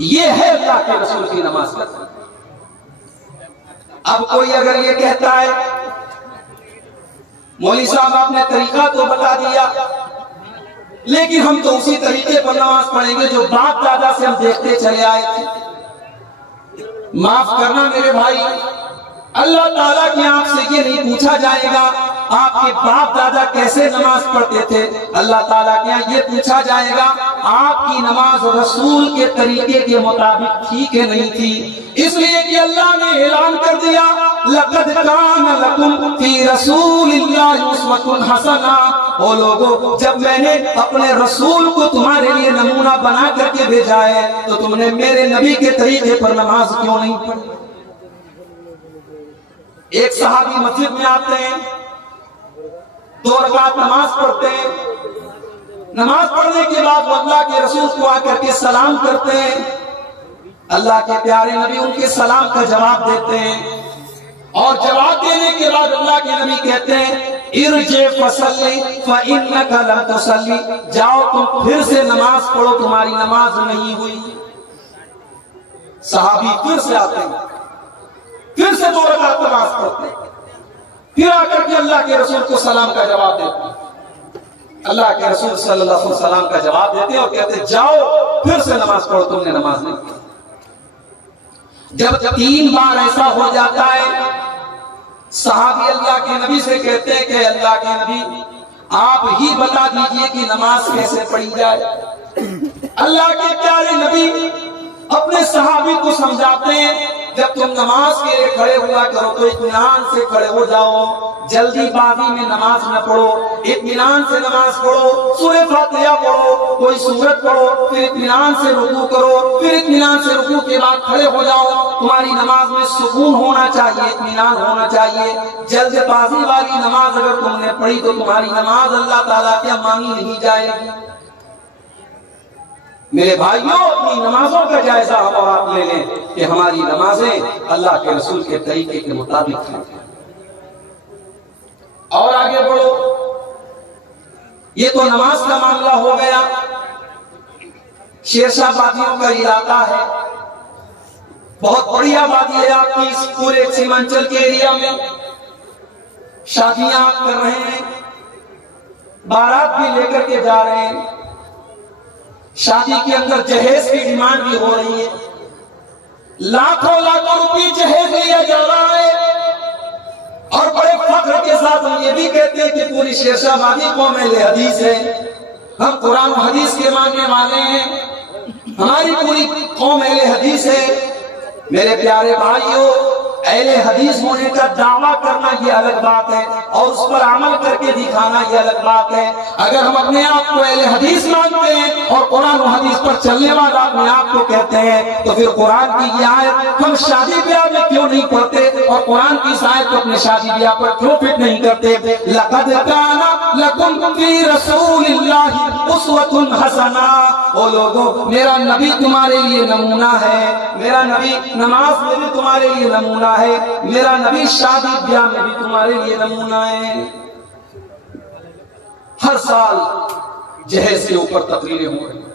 یہ ہے اللہ کے رسول کی نماز کا طریقہ۔ اب کوئی اگر یہ کہتا ہے مولوی صاحب آپ نے طریقہ تو بتا دیا لیکن ہم تو اسی طریقے پر نماز پڑھیں گے جو باپ دادا سے ہم دیکھتے چلے آئے تھے۔ معاف کرنا میرے بھائی، اللہ تعالیٰ کی آپ سے یہ نہیں پوچھا جائے گا آپ کے باپ دادا کیسے نماز پڑھتے تھے، اللہ تعالیٰ کے یہاں یہ پوچھا جائے گا آپ کی نماز رسول کے طریقے کے مطابق تھی کہ نہیں تھی۔ اس لیے کہ اللہ نے اعلان کر دیا لَقَدْ كَانَ لَكُمْ فِي رَسُولِ اللَّهِ أُسْوَةٌ حَسَنَةٌ۔ او لوگو، جب میں نے اپنے رسول کو تمہارے لیے نمونہ بنا کر کے بھیجا ہے تو تم نے میرے نبی کے طریقے پر نماز کیوں نہیں پڑھی؟ ایک صحابی مسجد میں آتے ہیں، 2 رکعت نماز پڑھتے ہیں، نماز پڑھنے کے بعد وہ اللہ کے رسول کو آ کر کے سلام کرتے ہیں، اللہ کے پیارے نبی ان کے سلام کا جواب دیتے ہیں، اور جواب دینے کے بعد اللہ کے نبی کہتے ہیں ارجع فصلی فإنک لم تصلی، جاؤ تم پھر سے نماز پڑھو تمہاری نماز نہیں ہوئی۔ صحابی پھر سے آتے ہیں، پھر سے 2 رکعت نماز پڑھتے ہیں، پھر آ کر کے اللہ کے رسول کو سلام کا جواب دیتے ہیں، اللہ کے رسول صلی اللہ علیہ وسلم کا جواب دیتے ہیں اور کہتے ہیں جاؤ پھر سے نماز پڑھو تم نے نماز نہیں پڑھی۔ جب 3 بار ایسا ہو جاتا ہے صحابی اللہ کے نبی سے کہتے ہیں کہ اللہ کے نبی آپ ہی بتا دیجئے کہ نماز کیسے پڑھی جائے۔ اللہ کے پیارے نبی اپنے صحابی کو سمجھاتے ہیں جب تم نماز کے لیے کھڑے ہوا کرو تو اطمینان سے کھڑے ہو جاؤ، جلدی بازی میں نماز نہ پڑھو، اطمینان سے نماز پڑھو، سورہ فاتحہ پڑھو، کوئی سورت پڑھو، پھر اطمینان سے رکوع کرو، پھر اطمینان سے رکوع کے بعد کھڑے ہو جاؤ۔ تمہاری نماز میں سکون ہونا چاہیے، اطمینان ہونا چاہیے۔ جلد بازی والی نماز اگر تم نے پڑھی تو تمہاری نماز اللہ تعالیٰ کے مانی نہیں جائے گی۔ میرے بھائیوں، اپنی نمازوں کا جائزہ ہم اور آپ لے لیں کہ ہماری نمازیں اللہ کے رسول کے طریقے کے مطابق ہیں۔ اور آگے بڑھو، یہ تو نماز کا معاملہ ہو گیا۔ شیرشاہ آبادیوں کا علاقہ ہے، بہت بڑی آبادی ہے آپ کی اس پورے سیمانچل کے ایریا میں، شادیاں آپ کر رہے ہیں، بارات بھی لے کر کے جا رہے ہیں، شادی کے اندر جہیز کی ڈیمانڈ بھی ہو رہی ہے، لاکھوں روپے جہیز لیا جا رہا ہے، اور بڑے فخر کے ساتھ ہم یہ بھی کہتے ہیں کہ پوری شیرشاہ آبادی قوم اہل حدیث ہے، ہم قرآن و حدیث کے ماننے والے ہیں، ہماری پوری قوم اہل حدیث ہے۔ میرے پیارے بھائیوں، اہل حدیث ہونے کا دعویٰ کرنا یہ الگ بات ہے اور اس پر عمل کر کے دکھانا یہ الگ بات ہے۔ اگر ہم اپنے آپ کو اہل حدیث مانتے ہیں اور قرآن و حدیث پر چلنے والا اپنے آپ کو کہتے ہیں تو پھر قرآن کی یہ آیت ہم شادی بیاہ میں کیوں نہیں پڑھتے اور قرآن کی اس آیت کو اپنے شادی بیاہ پر کیوں فٹ نہیں کرتے؟ لَقَدْ كَانَ لَكُمْ فِي رَسُولِ اللَّهِ أُسْوَةٌ حَسَنَةٌ۔ او لوگو، میرا نبی تمہارے لیے نمونہ ہے، میرا نبی نماز میں بھی تمہارے لیے نمونہ ہے، میرا نبی شادی بیاہ میں بھی تمہارے لیے نمونہ ہے۔ ہر سال جہیز کے اوپر تقریریں ہو رہی ہیں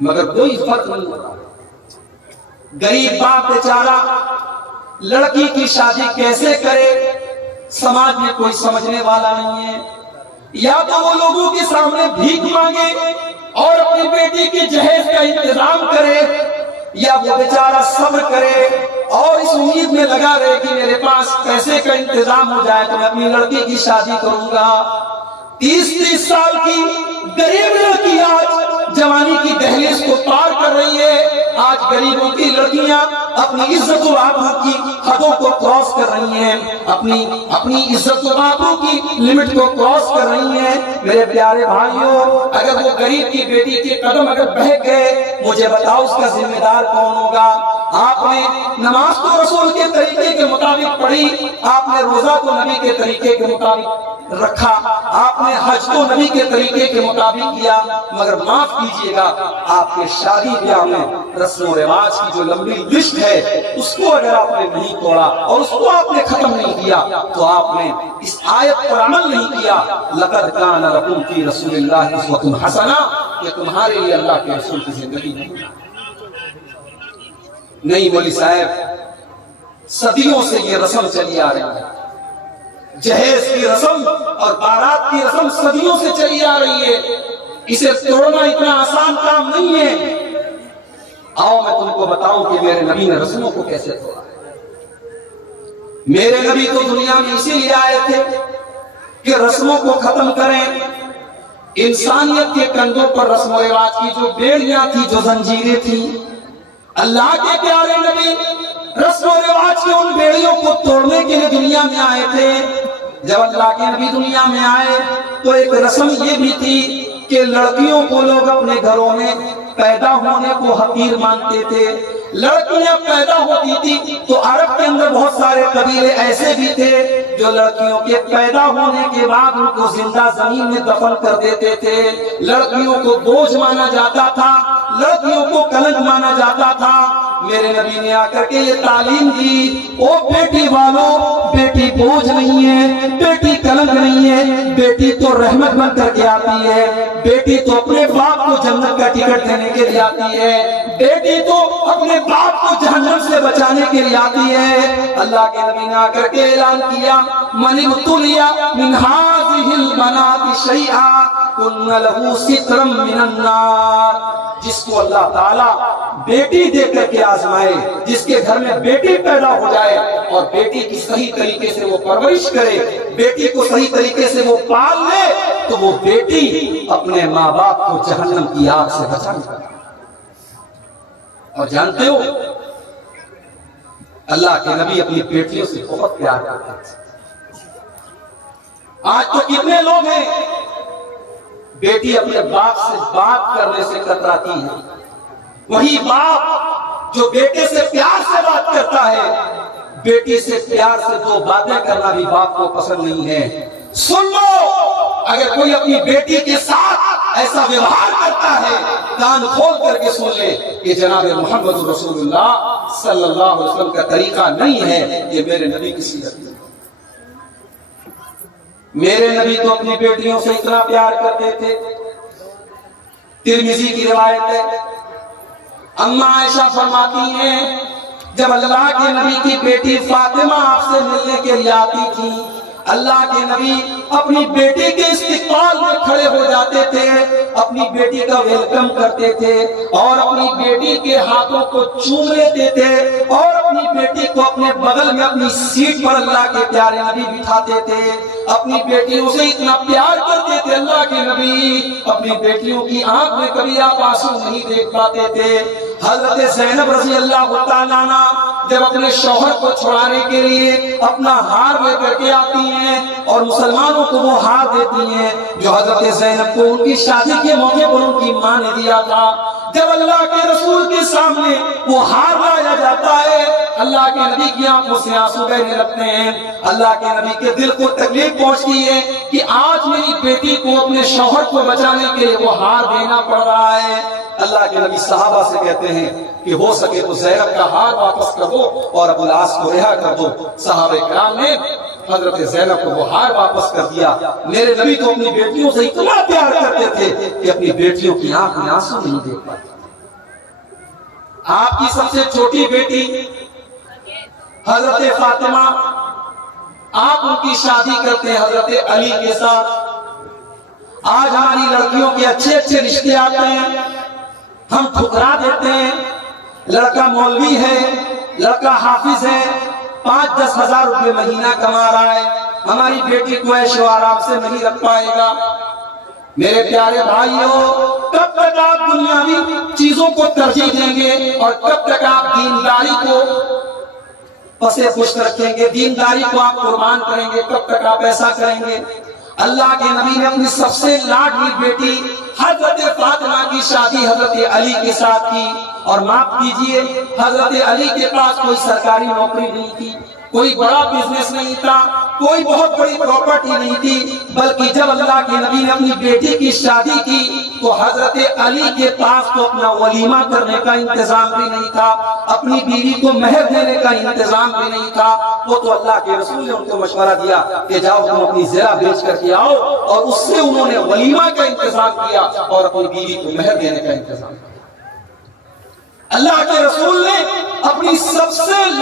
مگر کوئی فرق نہیں ہو رہا۔ غریب باپ بیچارہ لڑکی کی شادی کیسے کرے، سماج میں کوئی سمجھنے والا نہیں ہے۔ یا تو وہ لوگوں کے سامنے بھیک مانگے اور اپنی بیٹی کے جہیز کا انتظام کرے، یا وہ بیچارہ صبر کرے اور اس امید میں لگا رہے کہ میرے پاس پیسے کا انتظام ہو جائے تو میں اپنی لڑکی کی شادی کروں گا۔ 30 سال کی غریب لڑکی آج جوانی کی دہلیز کو پار کر رہی ہے۔ آج غریبوں کی لڑکیاں اپنی عزت و آبرو کی حدوں کو کراس کر رہی ہیں، اپنی عزت و آبرو کی لمٹ کو کراس کر رہی ہیں۔ میرے پیارے بھائیوں، اگر وہ غریب کی بیٹی کے قدم اگر بہک گئے، مجھے بتاؤ اس کا ذمہ دار کون ہوگا؟ آپ نے نماز کو رسول کے طریقے کے مطابق پڑھی، آپ نے روزہ کو نبی کے طریقے کے مطابق رکھا، آپ نے حج کو نبی کے طریقے کے مطابق کیا، مگر معاف کیجئے گا آپ کے شادی بیاہ میں رسم و رواج کی جو لمبی لسٹ ہے اس کو اگر آپ نے نہیں توڑا اور اس کو آپ نے ختم نہیں کیا تو آپ نے اس آیت پر عمل نہیں کیا۔ لَقَدْ كَانَ لَكُمْ فِي رَسُولِ اللَّهِ أُسْوَةٌ حَسَنَةٌ، کہ تمہارے لیے اللہ کے رسول کی زندگی نہیں۔ نہیں مولوی صاحب، صدیوں سے یہ رسم چلی آ رہی ہے، جہیز کی رسم اور بارات کی رسم صدیوں سے چلی آ رہی ہے، اسے توڑنا اتنا آسان کام نہیں ہے۔ آؤ میں تم کو بتاؤں کہ میرے نبی نے رسموں کو کیسے توڑا۔ میرے نبی تو دنیا میں اسی لیے آئے تھے کہ رسموں کو ختم کریں، انسانیت کے کندھوں پر رسم و رواج کی جو بیڑیاں تھی، جو زنجیریں تھیں، اللہ کے پیارے نبی رسم و رواج کی ان بیڑیوں کو توڑنے کے لیے دنیا میں آئے تھے۔ جب اللہ کے نبی دنیا میں آئے تو ایک رسم یہ بھی تھی کہ لڑکیوں کو لوگ اپنے گھروں میں پیدا ہونے کو حقیر مانتے تھے۔ لڑکیاں پیدا ہوتی تھی تو عرب کے اندر بہت سارے قبیلے ایسے بھی تھے جو لڑکیوں کے پیدا ہونے کے بعد ان کو زندہ زمین میں دفن کر دیتے تھے۔ لڑکیوں کو بوجھ مانا جاتا تھا، لڑکیوں کو کلنک مانا جاتا تھا۔ میرے نبی نے آ کر کے یہ تعلیم دی، او بیٹی والوں، بیٹی بوجھ نہیں ہے، بیٹی کلنک نہیں ہے، بیٹی تو رحمت بن کر کے آتی ہے، بیٹی تو اپنے باپ کو جنت کا ٹکٹ دینے کے لیے آتی ہے، بیٹی تو اپنے باپ کو جہنم سے بچانے کے لیے آتی ہے۔ اللہ کے نبی نے آ کر کے اعلان کیا، من ابتلی من هذه البنات شیئا کن له سترا من النار۔ جس کو اللہ تعالیٰ بیٹی دے کر کے آزمائے، جس کے گھر میں بیٹی پیدا ہو جائے اور بیٹی کی صحیح طریقے سے وہ پرورش کرے، بیٹی کو صحیح طریقے سے وہ پال لے، تو وہ بیٹی اپنے ماں باپ کو جہنم کی آگ سے بچائے۔ اور جانتے ہو اللہ کے نبی اپنی بیٹیوں سے بہت پیار کرتے تھے۔ آج تو کتنے لوگ ہیں بیٹی اپنے باپ سے بات کرنے سے کتراتی ہے، وہی باپ جو بیٹے سے پیار سے بات کرتا ہے، بیٹی سے پیار سے دو باتیں کرنا بھی باپ کو پسند نہیں ہے۔ سن لو، اگر کوئی اپنی بیٹی کے ساتھ ایسا ویوہار کرتا ہے، کان کھول کر کے سن لے کہ جناب محمد رسول اللہ صلی اللہ علیہ وسلم کا طریقہ نہیں ہے، یہ میرے نبی کی سیرت ہے۔ میرے نبی تو اپنی بیٹیوں سے اتنا پیار کرتے تھے، ترمذی کی روایت ہے، اما عائشہ فرماتی ہیں جب اللہ کے نبی کی بیٹی فاطمہ آپ سے ملنے کے لیے آتی تھی، اللہ کے نبی اپنی بیٹی کے استقبال میں کھڑے ہو جاتے تھے، اپنی بیٹی کا ویلکم کرتے تھے اور اپنی بیٹی کے ہاتھوں کو چوم لیتے تھے اور اپنی بیٹی کو اپنے بغل میں اپنی سیٹ پر اللہ کے پیارے نبی بٹھاتے تھے۔ اپنی بیٹیوں سے اتنا پیار کرتے تھے اللہ کے نبی، اپنی بیٹیوں کی آنکھ میں کبھی آپ آنسو نہیں دیکھ پاتے تھے۔ حضرت زینب رضی اللہ تعالیٰ عنہ جب اپنے شوہر کو چھڑانے کے لیے اپنا ہار لے کر کے آتی ہیں اور مسلمانوں کو وہ ہار دیتی ہیں جو حضرت زینب کو ان کی شادی کے موقع پر ان کی ماں نے دیا تھا، جب اللہ کے رسول کے سامنے وہ ہار لایا جاتا ہے، اللہ کے نبی کی آنکھوں سے آنسو بہنے لگتے ہیں۔ اللہ کے نبی کے دل کو تکلیف پہنچتی ہے کہ آج میری بیٹی کو اپنے شوہر کو بچانے کے لیے وہ ہار دینا پڑ رہا ہے۔ اللہ کے نبی صحابہ سے کہتے ہیں کہ ہو سکے تو زینب کا ہار واپس کر دو اور ابو العاص کو رہا کر دو۔ صحابہ کرام نے حضرت زینب کو وہ ہار واپس کر دیا۔ میرے نبی تو اپنی بیٹیوں سے اتنا پیار کرتے تھے کہ اپنی بیٹیوں کی آنکھ میں آنسو نہیں دیکھ پاتے۔ آپ کی سب سے چھوٹی بیٹی حضرت فاطمہ، آپ ان کی شادی کرتے ہیں حضرت علی کے ساتھ۔ آج ہماری لڑکیوں کے اچھے اچھے رشتے آتے ہیں، ہم ٹھکرا دیتے ہیں۔ لڑکا مولوی ہے، لڑکا حافظ ہے، 5-10 ہزار روپے مہینہ کما رہا ہے، ہماری بیٹی کو عیش و آرام سے نہیں رکھ پائے گا۔ میرے پیارے بھائیوں، کب تک آپ دنیاوی چیزوں کو ترجیح دیں گے اور کب تک آپ دینداری کو پسے پشت رکھیں گے، دینداری کو آپ قربان کریں گے، کب تک آپ ایسا کریں گے؟ اللہ کے نبی نے اپنی سب سے لاڈلی بیٹی حضرت فاطمہ کی شادی حضرت علی کے ساتھ کی، اور معاف کیجئے حضرت علی کے پاس کوئی سرکاری نوکری نہیں تھی، کوئی بڑا بزنس نہیں تھا، کوئی بہت بڑی پراپرٹی نہیں تھی، بلکہ جب اللہ کے نبی نے اپنی بیٹی کی شادی کی تو حضرت علی کے پاس تو اپنا ولیمہ کرنے کا انتظام بھی نہیں تھا، اپنی بیوی کو مہر دینے کا انتظام بھی نہیں تھا۔ وہ تو اللہ کے رسول نے ان کو مشورہ دیا کہ جاؤ تم اپنی زرہ بیچ کر کے آؤ، اور اس سے انہوں نے ولیمہ کا انتظام کیا اور اپنی بیوی کو مہر دینے کا انتظام کیا۔ اللہ کے رسول نے اپنی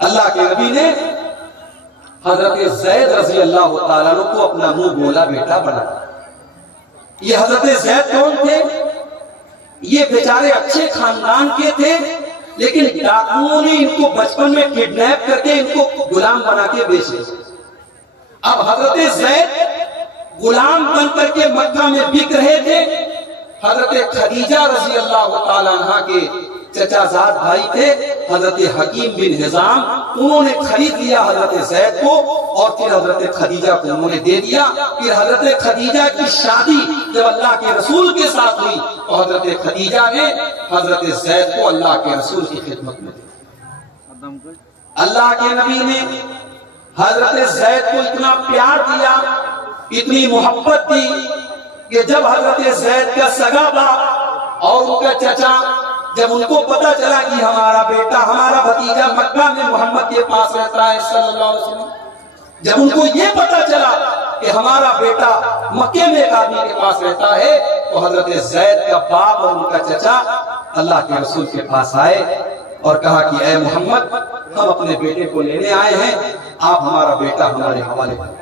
اللہ کے نبی نے حضرت زید رضی اللہ تعالیٰ عنہ کو اپنا منہ بولا بیٹا بنا. یہ حضرت زید کون تھے؟ یہ بیچارے اچھے خاندان کے تھے، لیکن ڈاکوؤں نے ان کو بچپن میں کڈنیپ کر کے ان کو غلام بنا کے بیچے. اب حضرت زید غلام بن کر کے مکہ میں بک رہے تھے. حضرت خدیجہ رضی اللہ تعالیٰ عنہ کے چچا زاد بھائی تھے حضرت حکیم بن حزام، انہوں نے خرید لیا حضرت زید کو اور پھر حضرت خدیجہ کو انہوں نے دے دیا. پھر حضرت خدیجہ کی شادی جب اللہ کے رسول کے ساتھ ہوئی تو حضرت خدیجہ نے حضرت زید کو اللہ کے رسول کی خدمت میں دیا. اللہ کے نبی نے حضرت زید کو اتنا پیار دیا، اتنی محبت دی کہ جب حضرت زید کا سگا باپ اور ان کا چچا جب ان کو پتا چلا کہ ہمارا بیٹا ہمارا بھتیجا مکہ میں محمد کے پاس رہتا ہے صلی اللہ علیہ وسلم، جب ان کو یہ پتا چلا کہ ہمارا بیٹا مکے میں ایک آدمی کے پاس رہتا ہے تو حضرت زید کا باپ اور ان کا چچا اللہ کے رسول کے پاس آئے اور کہا کہ اے محمد، ہم اپنے بیٹے کو لینے آئے ہیں، آپ ہمارا بیٹا ہمارے حوالے کریں.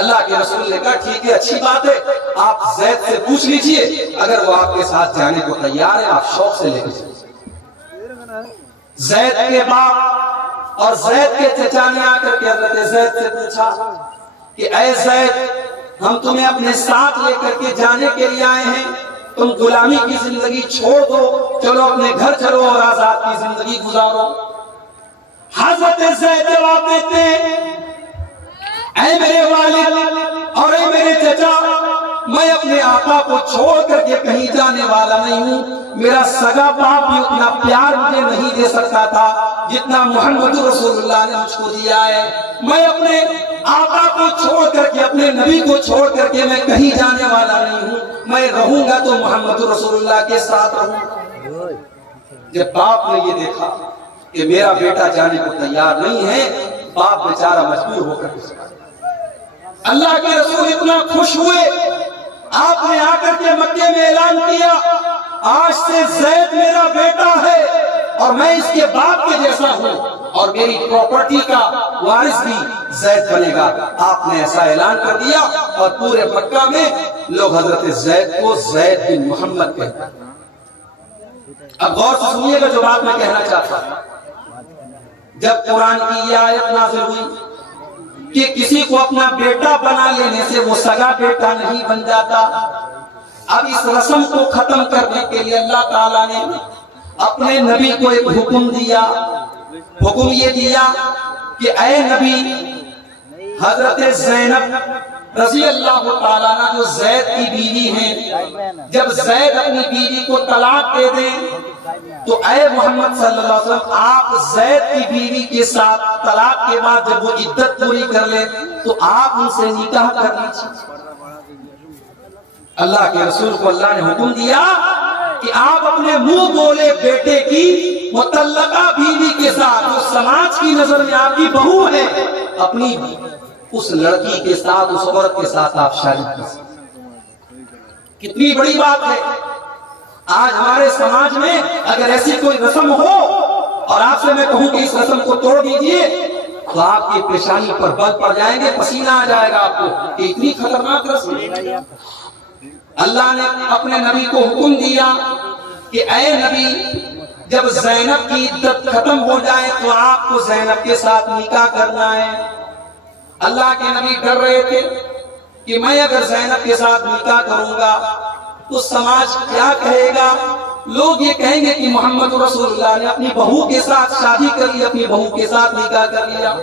اللہ کے رسول نے کہا ٹھیک ہے، اچھی بات ہے، آپ زید سے پوچھ لیجئے، اگر وہ آپ کے ساتھ جانے کو تیار ہے آپ شوق سے لے کے چلیں. زید کے باپ اور زید کے چچا نے آ کر کے حضرت زید سے پوچھا کہ اے زید، ہم تمہیں اپنے ساتھ لے کر کے جانے کے لیے آئے ہیں، تم غلامی کی زندگی چھوڑ دو، چلو اپنے گھر چلو اور آزاد کی زندگی گزارو. حضرت زید جواب دیتے ہیں اے میرے والد اور اے میرے چچا، میں اپنے آقا کو چھوڑ کر کے کہیں جانے والا نہیں ہوں. میرا سگا باپ بھی اتنا پیار مجھے نہیں دے سکتا تھا جتنا محمد رسول اللہ نے مجھ کو دیا ہے. میں اپنے آقا کو چھوڑ کر کے اپنے نبی کو چھوڑ کر کے میں کہیں جانے والا نہیں ہوں. میں رہوں گا تو محمد رسول اللہ کے ساتھ رہوں. جب باپ نے یہ دیکھا کہ میرا بیٹا جانے کو تیار نہیں ہے، باپ بیچارہ مجبور ہو کر اللہ کے رسول اتنا خوش ہوئے، آپ نے آ کر کے مکے میں اعلان کیا آج سے زید میرا بیٹا ہے اور میں اس کے باپ کے جیسا ہوں اور میری پراپرٹی کا وارث بھی زید بنے گا. آپ نے ایسا اعلان کر دیا اور پورے مکہ میں لوگ حضرت زید کو زید بن محمد کہتے ہیں. اب غور سے سنیے گا جو بات میں کہنا چاہتا ہوں. جب قرآن کی یہ آیت نازل ہوئی کہ کسی کو اپنا بیٹا بنا لینے سے وہ سگا بیٹا نہیں بن جاتا، اب اس رسم کو ختم کرنے کے لیے اللہ تعالیٰ نے اپنے نبی کو ایک حکم دیا. حکم یہ دیا کہ اے نبی، حضرت زینب رضی اللہ تعالیٰ عنہ جو زید کی بیوی ہیں، جب زید اپنی بیوی کو طلاق دے دیں تو اے محمد صلی اللہ علیہ وسلم آپ زید کی بیوی کے ساتھ طلاق کے بعد جب وہ عدت پوری کر لیں تو آپ ان سے نکاح کر لیجیے. اللہ کے رسول کو اللہ نے حکم دیا کہ آپ اپنے منہ بولے بیٹے کی مطلقہ بیوی کے ساتھ جو سماج کی نظر میں آپ کی بہو ہے، اپنی اس لڑکی کے ساتھ، اس عورت کے ساتھ آپ شادی کر. کتنی بڑی بات ہے. آج ہمارے سماج میں اگر ایسی کوئی رسم ہو اور آپ سے میں کہوں کہ اس رسم کو توڑ دیجئے تو آپ کی پیشانی پر بل پڑ جائیں گے، پسینہ آ جائے گا آپ کو کہ اتنی خطرناک رسم. اللہ نے اپنے نبی کو حکم دیا کہ اے نبی، جب زینب کی عدت ختم ہو جائے تو آپ کو زینب کے ساتھ نکاح کرنا ہے. اللہ کے نبی ڈر رہے تھے کہ میں اگر زینب کے ساتھ نکاح کروں گا تو سماج کیا کہے گا. لوگ یہ کہیں گے کہ محمد رسول اللہ نے اپنی بہو کے ساتھ شادی کر لی، اپنی بہو کے ساتھ نکاح کر لیا.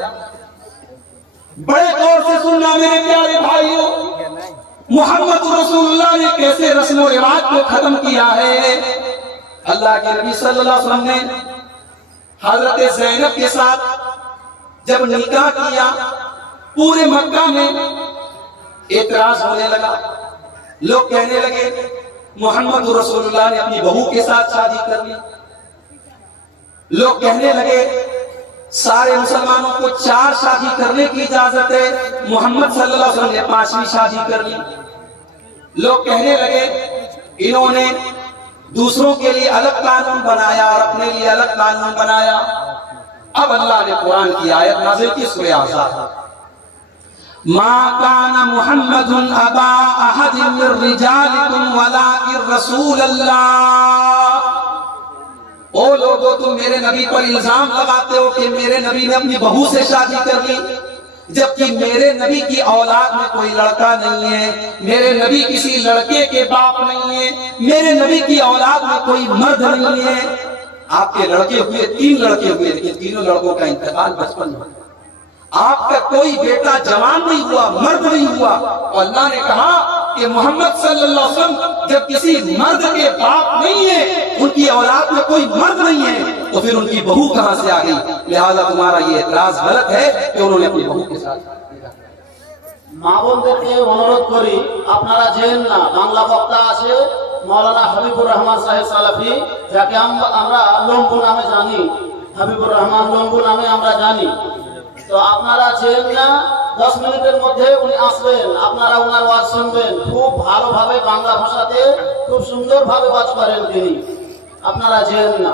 بڑے غور سے سننا میرے پیارے بھائیوں، محمد رسول اللہ نے کیسے رسم و رواج کو ختم کیا ہے. اللہ کے نبی صلی اللہ علیہ وسلم نے حضرت زینب کے ساتھ جب نکاح کیا پورے مکہ میں اعتراض ہونے لگا. لوگ کہنے لگے محمد رسول اللہ نے اپنی بہو کے ساتھ شادی کر لی. لوگ کہنے لگے سارے مسلمانوں کو 4 شادی کرنے کی اجازت ہے، محمد صلی اللہ علیہ وسلم نے 5ویں شادی کر لی. لوگ کہنے لگے انہوں نے دوسروں کے لیے الگ قانون بنایا اور اپنے لیے الگ قانون بنایا. اب اللہ نے قرآن کی آیت نازل کی سورہ احزاب، ما کان محمد ابا احد من رجالکم ولکن رسول اللہ۔ او لوگو تم میرے نبی پر الزام لگاتے ہو کہ میرے نبی نے اپنی بہو سے شادی کر لی، جبکہ میرے نبی کی اولاد میں کوئی لڑکا نہیں ہے، میرے نبی کسی لڑکے کے باپ نہیں ہے، میرے نبی کی اولاد میں کوئی مرد نہیں ہے۔ آپ کے لڑکے ہوئے 3 لڑکے ہوئے، لیکن تینوں لڑکوں کا انتقال بچپن میں، آپ کا کوئی بیٹا جوان نہیں ہوا، مرد نہیں ہوا۔ اور اللہ نے کہا کہ محمد صلی اللہ علیہ وسلم جب کسی مرد کے باپ نہیں ہے، ان کی اولاد میں کوئی مرد نہیں ہے، تو پھر ان کی بہو کہاں سے آ گئی؟ لہذا تمہارا یہ اعتراض غلط ہے کہ انہوں نے اپنی بہو کے ساتھ মা বোনদেরকে অনুরোধ করি আপনারা জেন না বাংলা বক্তা আছে মৌলানা হাবিবুর রহমান সাহেব সালাফি, যাকে আমরা লম্বু নামে জানি, হাবিবুর রহমান লম্বু নামে আমরা জানি। তো আপনারা জেন না, 10 মিনিটের মধ্যে উনি আসবেন, আপনারা ওনার ওয়াজ শুনবেন। খুব ভালোভাবে বাংলা ভাষাতে খুব সুন্দরভাবে ওয়াজ করেন তিনি, আপনারা জেন না।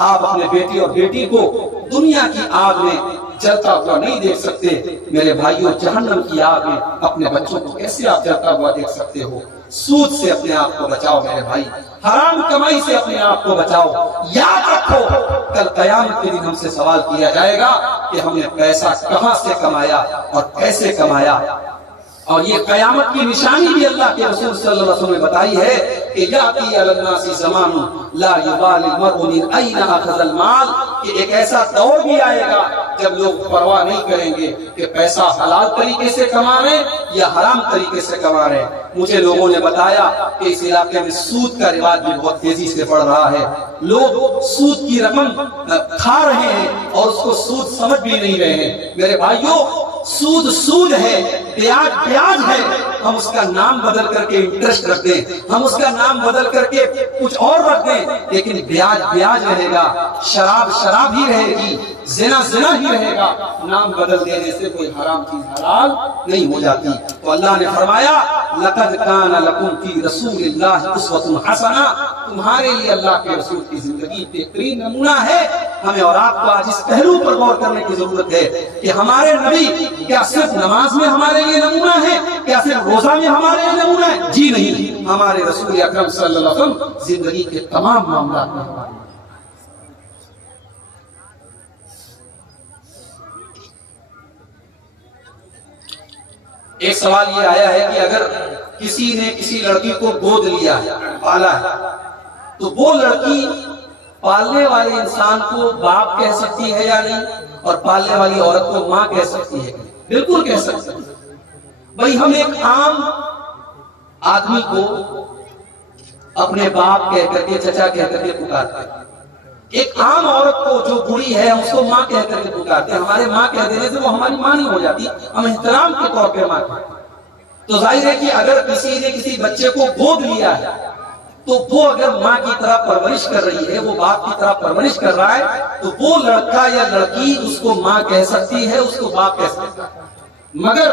آپ اپنے بیٹی اور بیٹی کو دنیا کی آگ میں جلتا ہوا نہیں دیکھ سکتے. میرے بھائیوں جہنم کی آگ میں اپنے بچوں کو کیسے آپ جلتا ہوا دیکھ سکتے ہو؟ سود سے اپنے آپ کو بچاؤ میرے بھائی، حرام کمائی سے اپنے آپ کو بچاؤ. یاد رکھو کل قیامت کے دن ہم سے سوال کیا جائے گا کہ ہم نے پیسہ کہاں سے کمایا اور کیسے کمایا. اور یہ قیامت کی نشانی بھی اللہ کے رسول صلی اللہ علیہ وسلم نے بتائی ہے کہ یاتی علی الناس زمان لا یبالی المرء من این اخذ المال، کہ ایک ایسا دور بھی آئے گا جب لوگ پرواہ نہیں کریں گے کہ پیسہ حلال طریقے سے کما رہے ہیں یا حرام طریقے سے کما رہے ہیں. مجھے لوگوں نے بتایا کہ اس علاقے میں سود کا رواج بھی بہت تیزی سے بڑھ رہا ہے. لوگ سود کی رقم کھا رہے ہیں اور اس کو سود سمجھ بھی نہیں رہے ہیں. میرے بھائیوں سود سود ہے، بیاج بیاج ہے. ہم اس کا نام بدل کر کے انٹرسٹ رکھ دیں، ہم اس کا نام بدل کر کے کچھ اور رکھ دیں، لیکن بیاج بیاج رہے گا، شراب شراب ہی رہے گی، زنا زنا ہی رہے گا. نام بدل دینے سے کوئی حرام چیز حلال نہیں ہو جاتی. تو اللہ نے فرمایا لقد کان لکم فی رسول اللہ اسوۃ حسنہ، تمہارے لیے اللہ کے رسول کی زندگی بہترین نمونہ ہے. ہمیں اور آپ کو آج اس پہلو پر غور کرنے کی ضرورت ہے کہ ہمارے نبی کیا صرف نماز میں ہمارے لیے نمونہ ہے، کیا صرف روزہ میں ہمارے لیے نمونہ ہے؟ جی نہیں، ہمارے رسول اکرم صلی اللہ علیہ وسلم زندگی کے تمام معاملات میں ہمارے. ایک سوال یہ آیا ہے کہ اگر کسی نے کسی لڑکی کو گود لیا ہے، پالا ہے، تو وہ لڑکی پالنے والے انسان کو باپ کہہ سکتی ہے یا نہیں، اور پالنے والی عورت کو ماں کہہ سکتی ہے؟ بالکل کہہ سکتی ہے. بھائی ہم ایک عام آدمی کو اپنے باپ کہہ کر کے، چچا کہہ کر کے پکارتے ہیں. ایک عام عورت کو جو بوڑھی ہے اس کو ماں کہہ کر کے پکارتے ہیں. ہمارے ماں کہہ دینے سے وہ ہماری ماں نہیں ہو جاتی، ہم احترام کے طور پہ ماں کہتے ہیں. تو ظاہر ہے کہ اگر کسی نے کسی بچے کو گود لیا ہے تو وہ اگر ماں کی طرح پرورش کر رہی ہے، وہ باپ کی طرح پرورش کر رہا ہے، تو وہ لڑکا یا لڑکی اس کو ماں کہہ سکتی ہے، اس کو باپ کہہ سکتا ہے. مگر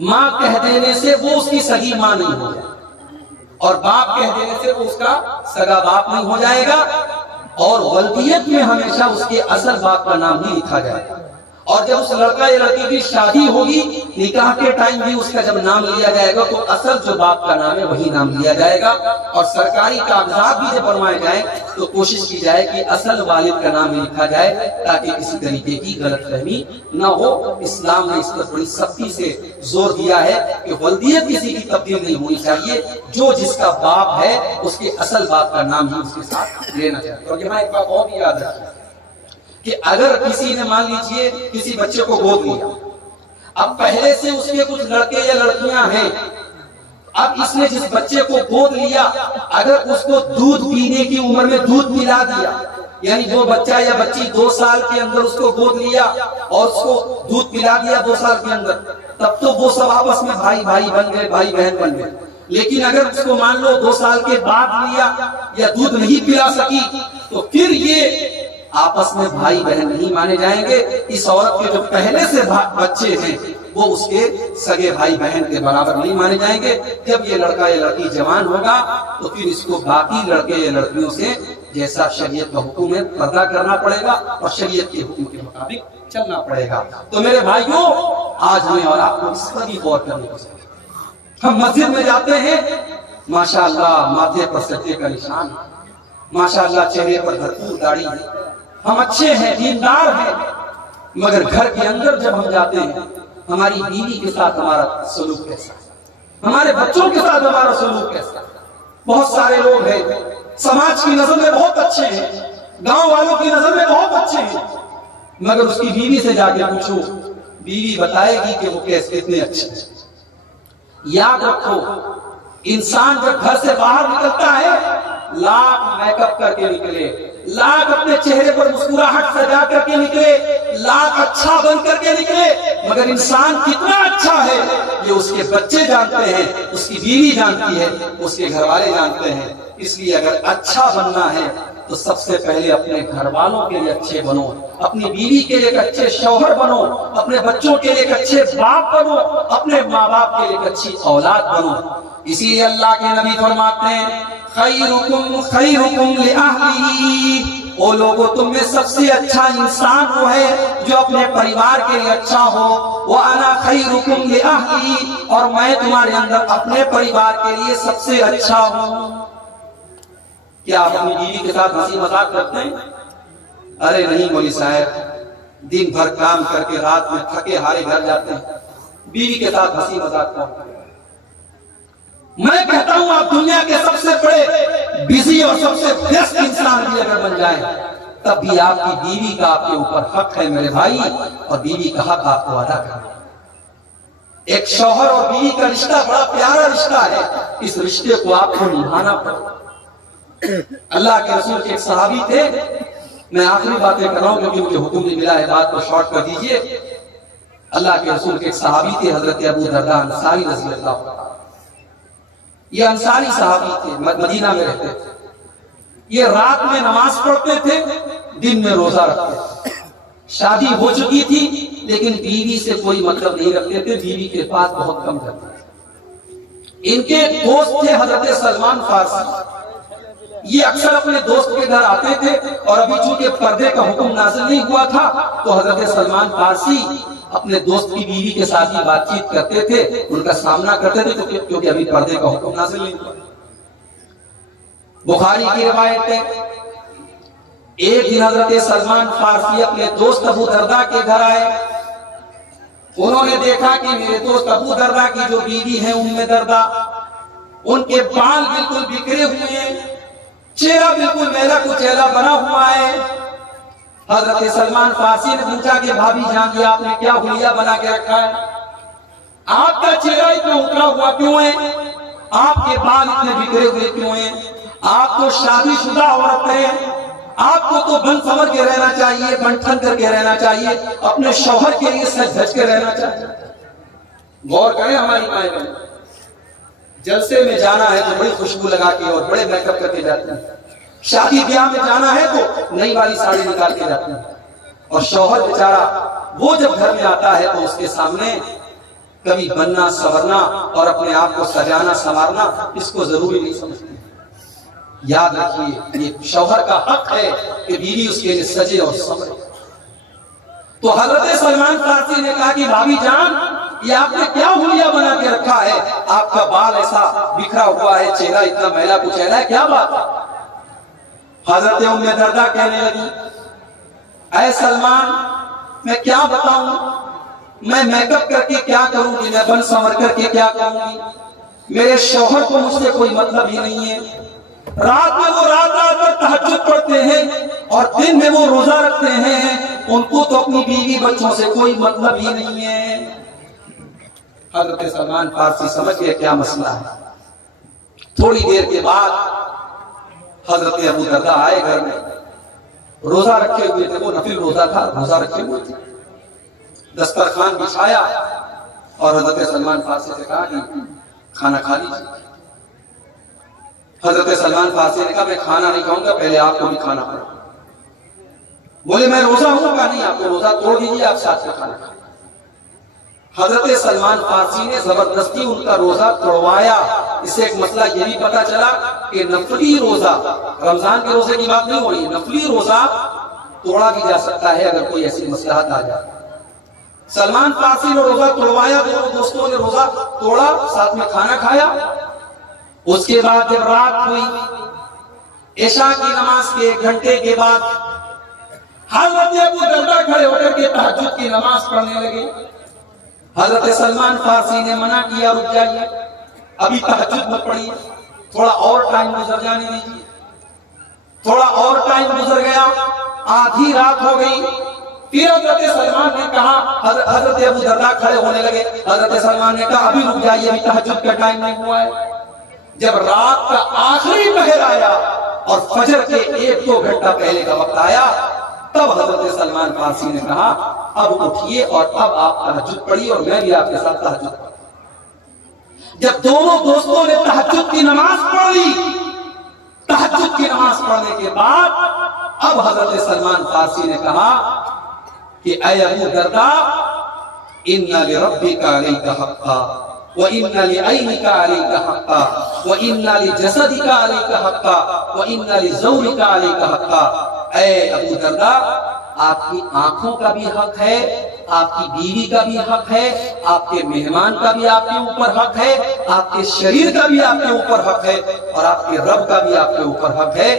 ماں کہہ دینے سے وہ اس کی سگی ماں نہیں ہو جائے، اور باپ کہہ دینے سے وہ اس کا سگا باپ نہیں ہو جائے گا. اور ولدیت میں ہمیشہ اس کے اصل باپ کا نام ہی لکھا جائے گا. اور جب اس لڑکا یا لڑکی کی شادی ہوگی، نکاح کے ٹائم بھی اس کا جب نام لیا جائے گا تو اصل جو باپ کا نام ہے وہی نام لیا جائے گا. اور سرکاری کاغذات بھی جب بنوائے جائیں تو کوشش کی جائے کہ اصل والد کا نام لکھا جائے تاکہ کسی طریقے کی غلط فہمی نہ ہو. اسلام نے اس پر بڑی سختی سے زور دیا ہے کہ ولدیت کسی کی تبدیل نہیں ہونی چاہیے، جو جس کا باپ ہے اس کے اصل باپ کا نام ہی اس کے ساتھ لینا چاہیے. اور یہاں ایک بات اور بھی یاد رکھیے کہ اگر کسی نے مان لیجئے کسی بچے کو گود لیا، اب پہلے سے اس کے کچھ لڑکے یا لڑکیاں ہیں، اب اس نے جس بچے کو گود لیا اگر اس کو دودھ پینے کی عمر میں دودھ پلا دیا، یعنی جو بچہ یا بچی 2 سال کے اندر اس کو گود لیا اور اس کو دودھ پلا دیا 2 سال کے اندر، تب تو وہ سب آپس میں بھائی بھائی بن گئے، بھائی بہن بن گئے. لیکن اگر اس کو مان لو 2 سال کے بعد لیا یا دودھ نہیں پلا سکی تو پھر یہ آپس میں بھائی بہن نہیں مانے جائیں گے. اس عورت کے جو پہلے سے بچے ہیں وہ اس کے سگے بھائی بہن کے برابر نہیں مانے جائیں گے. جب یہ لڑکا یا لڑکی جوان ہوگا تو پھر اس کو باقی لڑکے یا لڑکیوں سے جیسا شریعت کا حکم ہے پردہ کرنا پڑے گا اور شریعت کے حکم کے مطابق چلنا پڑے گا. تو میرے بھائیوں آج ہمیں اور آپ کو اس پر بھی غور کرنے کی ضرورت ہے. ہم مسجد میں جاتے ہیں، ماشاءاللہ ماتھے پر سجدے کا نشان، ماشاءاللہ چہرے پر بھرپور داڑھی ہے، ہم اچھے ہیں، دیندار ہیں، مگر گھر کے اندر جب ہم جاتے ہیں ہماری بیوی کے ساتھ ہمارا سلوک کیسا ہے، ہمارے بچوں کے ساتھ ہمارا سلوک کیسا ہے. بہت سارے لوگ ہیں سماج کی نظر میں بہت اچھے ہیں، گاؤں والوں کی نظر میں بہت اچھے ہیں، مگر اس کی بیوی سے جا کے پوچھو، بیوی بتائے گی کہ وہ کیسے اتنے اچھے ہیں. یاد رکھو انسان جب گھر سے باہر نکلتا ہے لاکھ میک اپ کر کے نکلے، لاکھ اپنے چہرے پر مسکراہٹ سجا کر کے نکلے، لاکھ اچھا بن کر کے نکلے، مگر انسان کتنا اچھا ہے یہ اس کے بچے جانتے ہیں، اس کی بیوی جانتی ہے، اس کے گھر والے جانتے ہیں. اس لیے اگر اچھا بننا ہے تو سب سے پہلے اپنے گھر والوں کے لیے اچھے بنو، اپنی بیوی کے لیے ایک اچھے شوہر بنو، اپنے بچوں کے لیے ایک اچھے باپ بنو، اپنے ماں باپ کے لیے ایک اچھی اولاد بنو. اسی لیے اللہ کے نبی فرماتے ہیں خیرکم خیرکم لأہلہ، او لوگوں تم میں سب سے اچھا انسان وہ ہے جو اپنے پریوار کے لیے اچھا ہو، وَأَنَا خَيْرُكُمْ لِأَهْلِي، اور میں تمہارے اندر اپنے پریوار کے لیے سب سے اچھا ہوں۔ کیا آپ اپنی بیوی کے ساتھ ہنسی مذاق کرتے ہیں؟ ارے نہیں مولوی صاحب، دن بھر کام کر کے رات میں تھکے ہارے گھر جاتے ہیں، بیوی کے ساتھ ہنسی مذاق کرتے ہیں۔ میں کہتا ہوں آپ دنیا کے سب سے بڑے بزی اور سب سے بیسٹ انسان بھی اگر بن جائیں تب بھی آپ کی بیوی کا آپ کے اوپر حق ہے میرے بھائی، اور بیوی کا حق آپ کو ادا کرنا۔ ایک شوہر اور بیوی کا رشتہ بڑا پیارا رشتہ ہے، اس رشتے کو آپ کو نبھانا پڑے۔ اللہ کے رسول کے ایک صحابی تھے، میں آخری باتیں کر رہا ہوں کیونکہ مجھے حکم نہیں ملا ہے، بات کو شارٹ کر دیجئے۔ اللہ کے رسول کے ایک صحابی تھے حضرت ابو درداء انصاری رضی اللہ عنہ۔ یہ انصاری صحابی تھے، مدینہ میں رہتے تھے۔ یہ رات میں نماز پڑھتے تھے، دن میں روزہ رکھتے تھے۔ شادی ہو چکی تھی لیکن بیوی سے کوئی مطلب نہیں رکھتے تھے، بیوی کے پاس بہت کم کرتے تھے۔ ان کے دوست تھے حضرت سلمان فارسی، یہ اکثر اپنے دوست کے گھر آتے تھے، اور ابھی چونکہ پردے کا حکم نازل نہیں ہوا تھا تو حضرت سلمان فارسی اپنے دوست کی بیوی کے ساتھ ہی بات چیت کرتے تھے، ان کا سامنا کرتے تھے کیونکہ ابھی پردے کا حکم نازل نہیں ہوا۔ بخاری کی روایت ہے، ایک دن حضرت سلمان فارسی اپنے دوست ابو درداء کے گھر آئے۔ انہوں نے دیکھا کہ میرے دوست ابو درداء کی جو بیوی ہے ام درداء، ان کے بال بالکل بکھرے ہوئے ہیں، چہرہ بالکل میلا کچیلا بنا ہوا ہے۔ حضرت سلمان فارسی نے پوچھا کہ بھابی جان جی آپ نے کیا حلیہ بنا کے رکھا ہے؟ آپ کا چہرہ اتنا اترا ہوا کیوں ہے؟ آپ کے بال اتنے بکھرے ہوئے کیوں ہیں؟ آپ تو شادی شدہ عورت ہیں، آپ کو تو بن سمر کے رہنا چاہیے، بن ٹھن کر کے رہنا چاہیے، اپنے شوہر کے لیے سج دھج کے رہنا چاہیے۔ غور کریں ہماری مائیں بہن، جلسے میں جانا ہے تو بڑی خوشبو لگا کے اور بڑے میک اپ کر کے جاتے ہیں، شادی بیاہ میں جانا ہے تو نئی والی ساڑی نکال کے جاتے ہیں، اور شوہر بیچارہ وہ جب گھر میں آتا ہے تو اس کے سامنے کبھی بننا سورنا اور اپنے آپ کو سجانا سنوارنا اس کو ضروری نہیں سمجھتے۔ یاد رکھیے یہ شوہر کا حق ہے کہ بیوی اس کے لیے سجے اور سنورے۔ تو حضرت سلمان فارسی نے کہا کہ بھابی جان یہ آپ نے کیا حلیہ بنا کے رکھا ہے؟ آپ کا بال ایسا بکھرا ہوا ہے، چہرہ اتنا میلا کچیلا ہے، کیا بات ہے؟ حضرت ام درداء کہنے لگی، اے سلمان میں کیا بتاؤں، میں میک اپ کر کے کیا کروں گی، میں بن سنور کر کے کیا کروں گی، میرے شوہر کو مجھ سے کوئی مطلب ہی نہیں ہے، رات میں وہ رات بھر تہجد پڑھتے ہیں اور دن میں وہ روزہ رکھتے ہیں، ان کو تو اپنی بیوی بچوں سے کوئی مطلب ہی نہیں ہے۔ حضرت سلمان فارسی سمجھ گئے کیا مسئلہ ہے۔ تھوڑی دیر کے بعد حضرت ابو درداء آئے گھر میں، روزہ رکھے ہوئے تھے، وہ نفل روزہ تھا، روزہ رکھے ہوئے تھے، دسترخوان بچھایا اور حضرت سلمان فارسی سے کہا کہ کھانا کھا لیجیے۔ حضرت سلمان فارسی نے کہا میں کھانا نہیں کھاؤں گا، پہلے آپ کو بھی کھانا پڑے۔ بولے میں روزہ ہوں گا، نہیں آپ کو روزہ توڑ دیجیے، آپ ساتھ میں کھانا کھائیں۔ حضرت سلمان فارسی نے زبردستی ان کا روزہ توڑوایا۔ اس سے ایک مسئلہ یہ بھی پتا چلا کہ نفلی روزہ، رمضان کے روزے کی بات نہیں ہو رہی، نفلی روزہ توڑا بھی جا سکتا ہے اگر کوئی ایسی مصلحت آ جائے۔ سلمان فارسی نے روزہ توڑوایا، دونوں دوستوں نے روزہ توڑا، ساتھ میں کھانا کھایا۔ اس کے بعد جب رات ہوئی، عشاء کی نماز کے 1 گھنٹے کے بعد حضرت ابو درداء کھڑے ہو کر کے تہجد کی نماز پڑھنے لگے۔ حضرت سلمان فارسی نے منع کیا، رک جائیے، ابھی تہجد مت پڑھیے، تھوڑا اور ٹائم گزر جانے دیجیے۔ تھوڑا اور ٹائم گزر گیا، آدھی رات ہو گئی، پھر حضرت سلمان نے کہا، حضرت ابو درداء کھڑے ہونے لگے، حضرت سلمان نے کہا ابھی رک جائیے، ابھی تہجد کا ٹائم نہیں ہوا ہے۔ جب رات کا آخری پہر آیا اور فجر کے 1-2 گھنٹہ پہلے کا وقت آیا، تب حضرت سلمان فارسی نے کہا اب اٹھیے اور اب آپ تہجد پڑھیے اور میں بھی آپ کے ساتھ تہجد پڑھوں۔ جب دونوں دوستوں نے تہجد کی نماز پڑھ لی، تہجد کی نماز پڑھنے کے بعد اب حضرت سلمان فارسی نے کہا کہ اے ابو درداء ان لربک علیک حقا، وَإِنَّ لِعَيْنِكَ عَلَيْكَ حَقًّا وَإِنَّ لِجَسَدِكَ عَلَيْكَ حَقًّا وَإِنَّ لِزَوْجِكَ عَلَيْكَ حَقًّا۔ اے ابو درداء، آپ کی آنکھوں کا بھی حق ہے، آپ کی بیوی کا بھی حق ہے، آپ کے مہمان کا بھی آپ کے اوپر حق ہے، آپ کے شریر کا بھی آپ کے اوپر حق ہے، اور آپ کے رب کا بھی آپ کے اوپر حق ہے۔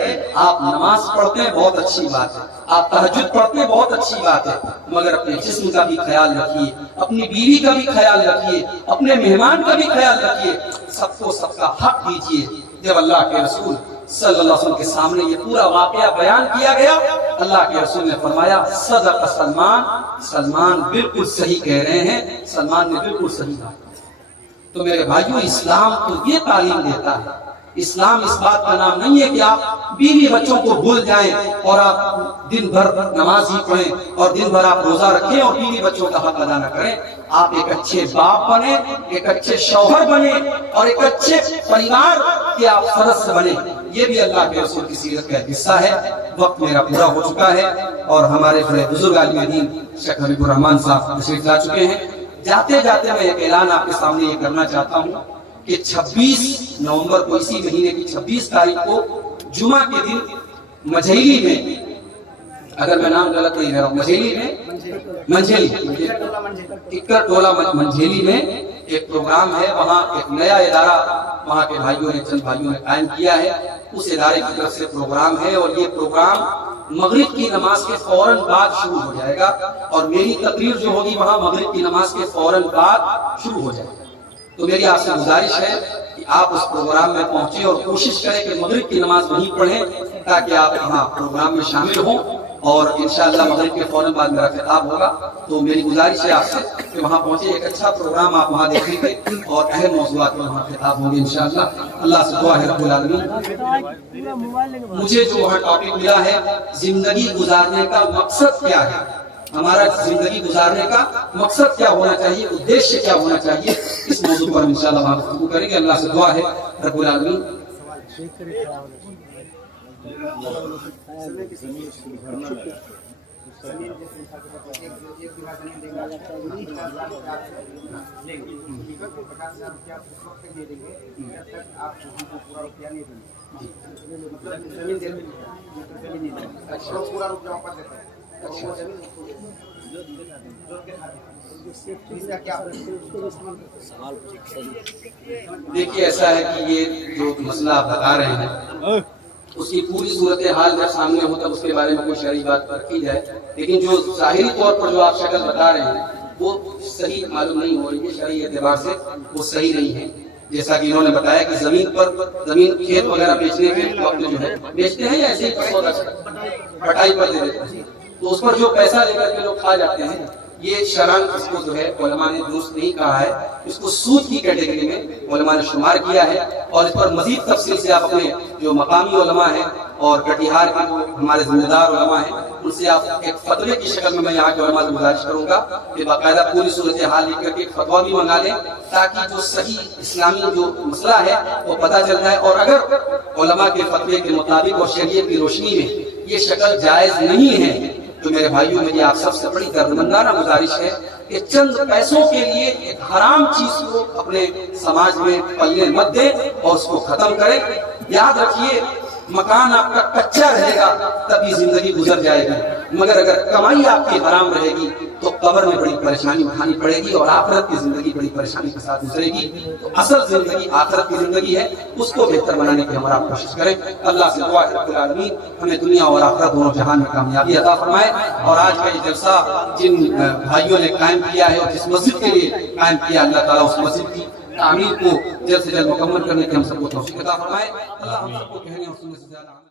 آپ نماز پڑھتے ہیں بہت اچھی بات ہے، آپ تہجد پڑھتے ہیں بہت اچھی بات ہے، مگر اپنے جسم کا بھی خیال رکھیے، اپنی بیوی کا بھی خیال رکھیے، اپنے مہمان کا بھی خیال رکھیے، سب کو سب کا حق دیجیے۔ جب اللہ کے رسول صلی اللہ علیہ وسلم کے سامنے یہ پورا واقعہ بیان کیا گیا، اللہ کے رسول نے فرمایا صدق سلمان، سلمان بالکل صحیح کہہ رہے ہیں، سلمان نے بالکل صحیح کہا۔ تو میرے بھائیوں، اسلام تو یہ تعلیم دیتا ہے، اسلام اس بات کا نام نہیں ہے کہ آپ بیوی بچوں کو بھول جائیں اور آپ دن بھر نماز ہی پڑھیں اور دن بھر آپ روزہ رکھیں اور بیوی بچوں کا حق ادا نہ کریں۔ آپ ایک اچھے باپ بنیں، ایک اچھے شوہر بنیں، اور ایک اچھے پریوار کے آپ سدسیہ بنیں۔ یہ بھی اللہ کے رسول کی سیرت کا حصہ ہے۔ وقت میرا پورا ہو چکا ہے اور ہمارے بڑے بزرگ عالم دین شیخ حبیب الرحمان صاحب تشریف لا چکے ہیں۔ جاتے جاتے میں ایک اعلان آپ کے سامنے یہ کرنا چاہتا ہوں کہ 26 نومبر کو، اسی مہینے کی 26 تاریخ کو جمعہ کے دن مجھیلی میں، اگر میں نام غلط نہیں کہہ رہا ہوں، مجھیلی میں ٹکر ٹولہ منجھیلی میں ایک پروگرام ہے۔ وہاں ایک نیا ادارہ وہاں کے بھائیوں نے، چند بھائیوں نے قائم کیا ہے، اس ادارے کی طرف سے پروگرام ہے، اور یہ پروگرام مغرب کی نماز کے فوراً بعد شروع ہو جائے گا، اور میری تقریر جو ہوگی وہاں مغرب کی نماز کے فوراً بعد شروع ہو جائے گا۔ تو میری آپ سے گزارش ہے کہ آپ اس پروگرام میں پہنچیں اور کوشش کریں کہ مغرب کی نماز وہیں پڑھیں، تاکہ آپ یہاں پروگرام میں شامل ہوں، اور انشاءاللہ مغرب کے فوراً بعد میرا خطاب ہوگا۔ تو میری گزارش ہے آپ سے کہ وہاں پہنچے، ایک اچھا پروگرام آپ وہاں دیکھیں گے اور اہم موضوعات پر وہاں خطاب ہوں گے انشاءاللہ۔ اللہ سے دعا ہے رب العالمین، مجھے جو وہاں ٹاپک ملا ہے زندگی گزارنے کا مقصد کیا ہے، ہمارا زندگی گزارنے کا مقصد کیا ہونا چاہیے، ادیشیہ کیا ہونا چاہیے، اس موضوع پر انشاءاللہ وہاں گفتگو کریں گے۔ اللہ سے دعا ہے رب العالمین۔ دیکھیے ایسا ہے کہ یہ جو مسئلہ آپ بتا رہے ہیں اس کی پوری صورتحال جب سامنے ہو تب اس کے بارے میں کوئی شرعی بات رکھی جائے، لیکن جو ظاہری طور پر جو آپ شکل بتا رہے ہیں وہ صحیح معلوم نہیں ہو رہی ہے، شرعی اعتبار سے وہ صحیح نہیں ہے۔ جیسا کہ انہوں نے بتایا کہ زمین کھیت وغیرہ بیچنے کے وقت جو ہے بیچتے ہیں یا ایسے ہی بٹائی پر دے دیتے ہیں، تو اس پر جو پیسہ لے کر کے لوگ کھا جاتے ہیں، یہ شرعاً اس کو جو ہے علماء نے درست نہیں کہا ہے، اس کو سود کی کیٹیگری میں علماء نے شمار کیا ہے، اور اس پر مزید تفصیل سے آپ اپنے جو مقامی علماء ہیں اور کٹیہار کے جو ہمارے ذمہ دار علماء ہیں ان سے آپ ایک فتوے کی شکل میں یہاں کے علماء سے گزارش کروں گا کہ باقاعدہ پوری صورتحال لکھ کر کے ایک فتویٰ بھی منگا لیں، تاکہ جو صحیح اسلامی جو مسئلہ ہے وہ پتہ چل جائے، اور اگر علماء کے فتوے کے مطابق اور شریعت کی روشنی میں یہ شکل جائز نہیں ہے تو میرے بھائیوں میری آپ سب سے بڑی دردمندانہ گزارش ہے کہ چند پیسوں کے لیے ایک حرام چیز کو اپنے سماج میں پلنے مت دیں اور اس کو ختم کریں۔ یاد رکھیے مکان آپ کا کچا رہے گا تبھی زندگی گزر جائے گی، مگر اگر کمائی آپ کی حرام رہے گی تو قبر میں بڑی پریشانی اٹھانی پڑے گی اور آخرت کی زندگی بڑی پریشانی کے ساتھ گزرے گی۔ تو اصل زندگی آخرت کی زندگی ہے، اس کو بہتر بنانے کی ہمارا کوشش کریں۔ اللہ سے دعا ہے رب العالمین ہمیں دنیا اور آخرت دونوں جہان میں کامیابی عطا فرمائے، اور آج کا یہ جلسہ جن بھائیوں نے قائم کیا ہے اور جس مسجد کے لیے قائم کیا، اللہ تعالیٰ اس مسجد کی تعمیر کو جلد سے جلد مکمل کرنے کی ہم سب کو توفیق عطا فرمائے۔ اللہ ہم سب کو کہنے اور سننے سے زیادہ